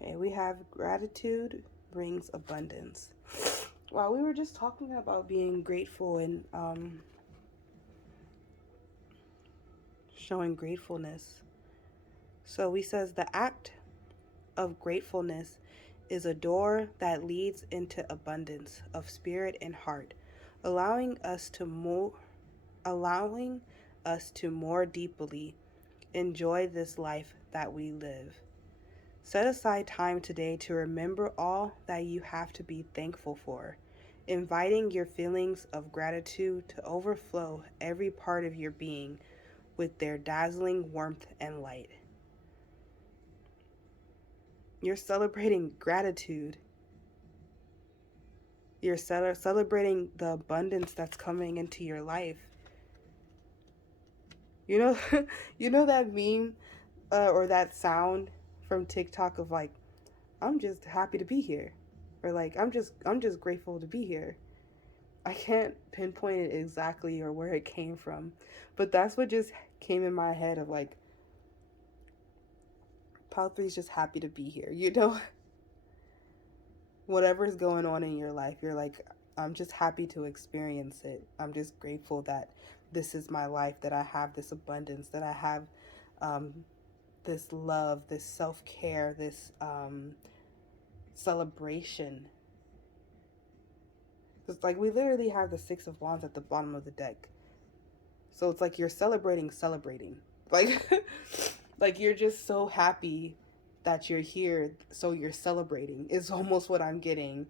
Okay, we have gratitude brings abundance. Well, we were just talking about being grateful and showing gratefulness. So we says the act of gratefulness is a door that leads into abundance of spirit and heart, allowing us to more deeply enjoy this life that we live. Set aside time today to remember all that you have to be thankful for, inviting your feelings of gratitude to overflow every part of your being with their dazzling warmth and light. You're celebrating gratitude. You're celebrating the abundance that's coming into your life. You know, you know that meme or that sound from TikTok of like, I'm just happy to be here, or like I'm just grateful to be here. I can't pinpoint it exactly or where it came from, but that's what just came in my head of like, Palpy's just happy to be here. You know, whatever's going on in your life, you're like, I'm just happy to experience it. I'm just grateful that this is my life, that I have this abundance, that I have um, this love, this self care, this celebration. It's like we literally have the Six of Wands at the bottom of the deck. So it's like you're celebrating. Like like you're just so happy that you're here, so you're celebrating. Is almost what I'm getting.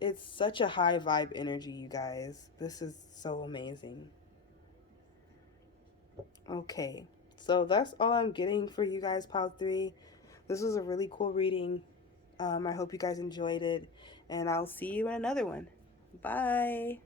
It's such a high vibe energy, you guys. This is so amazing. Okay. So that's all I'm getting for you guys, Pile 3. This was a really cool reading. I hope you guys enjoyed it, and I'll see you in another one. Bye.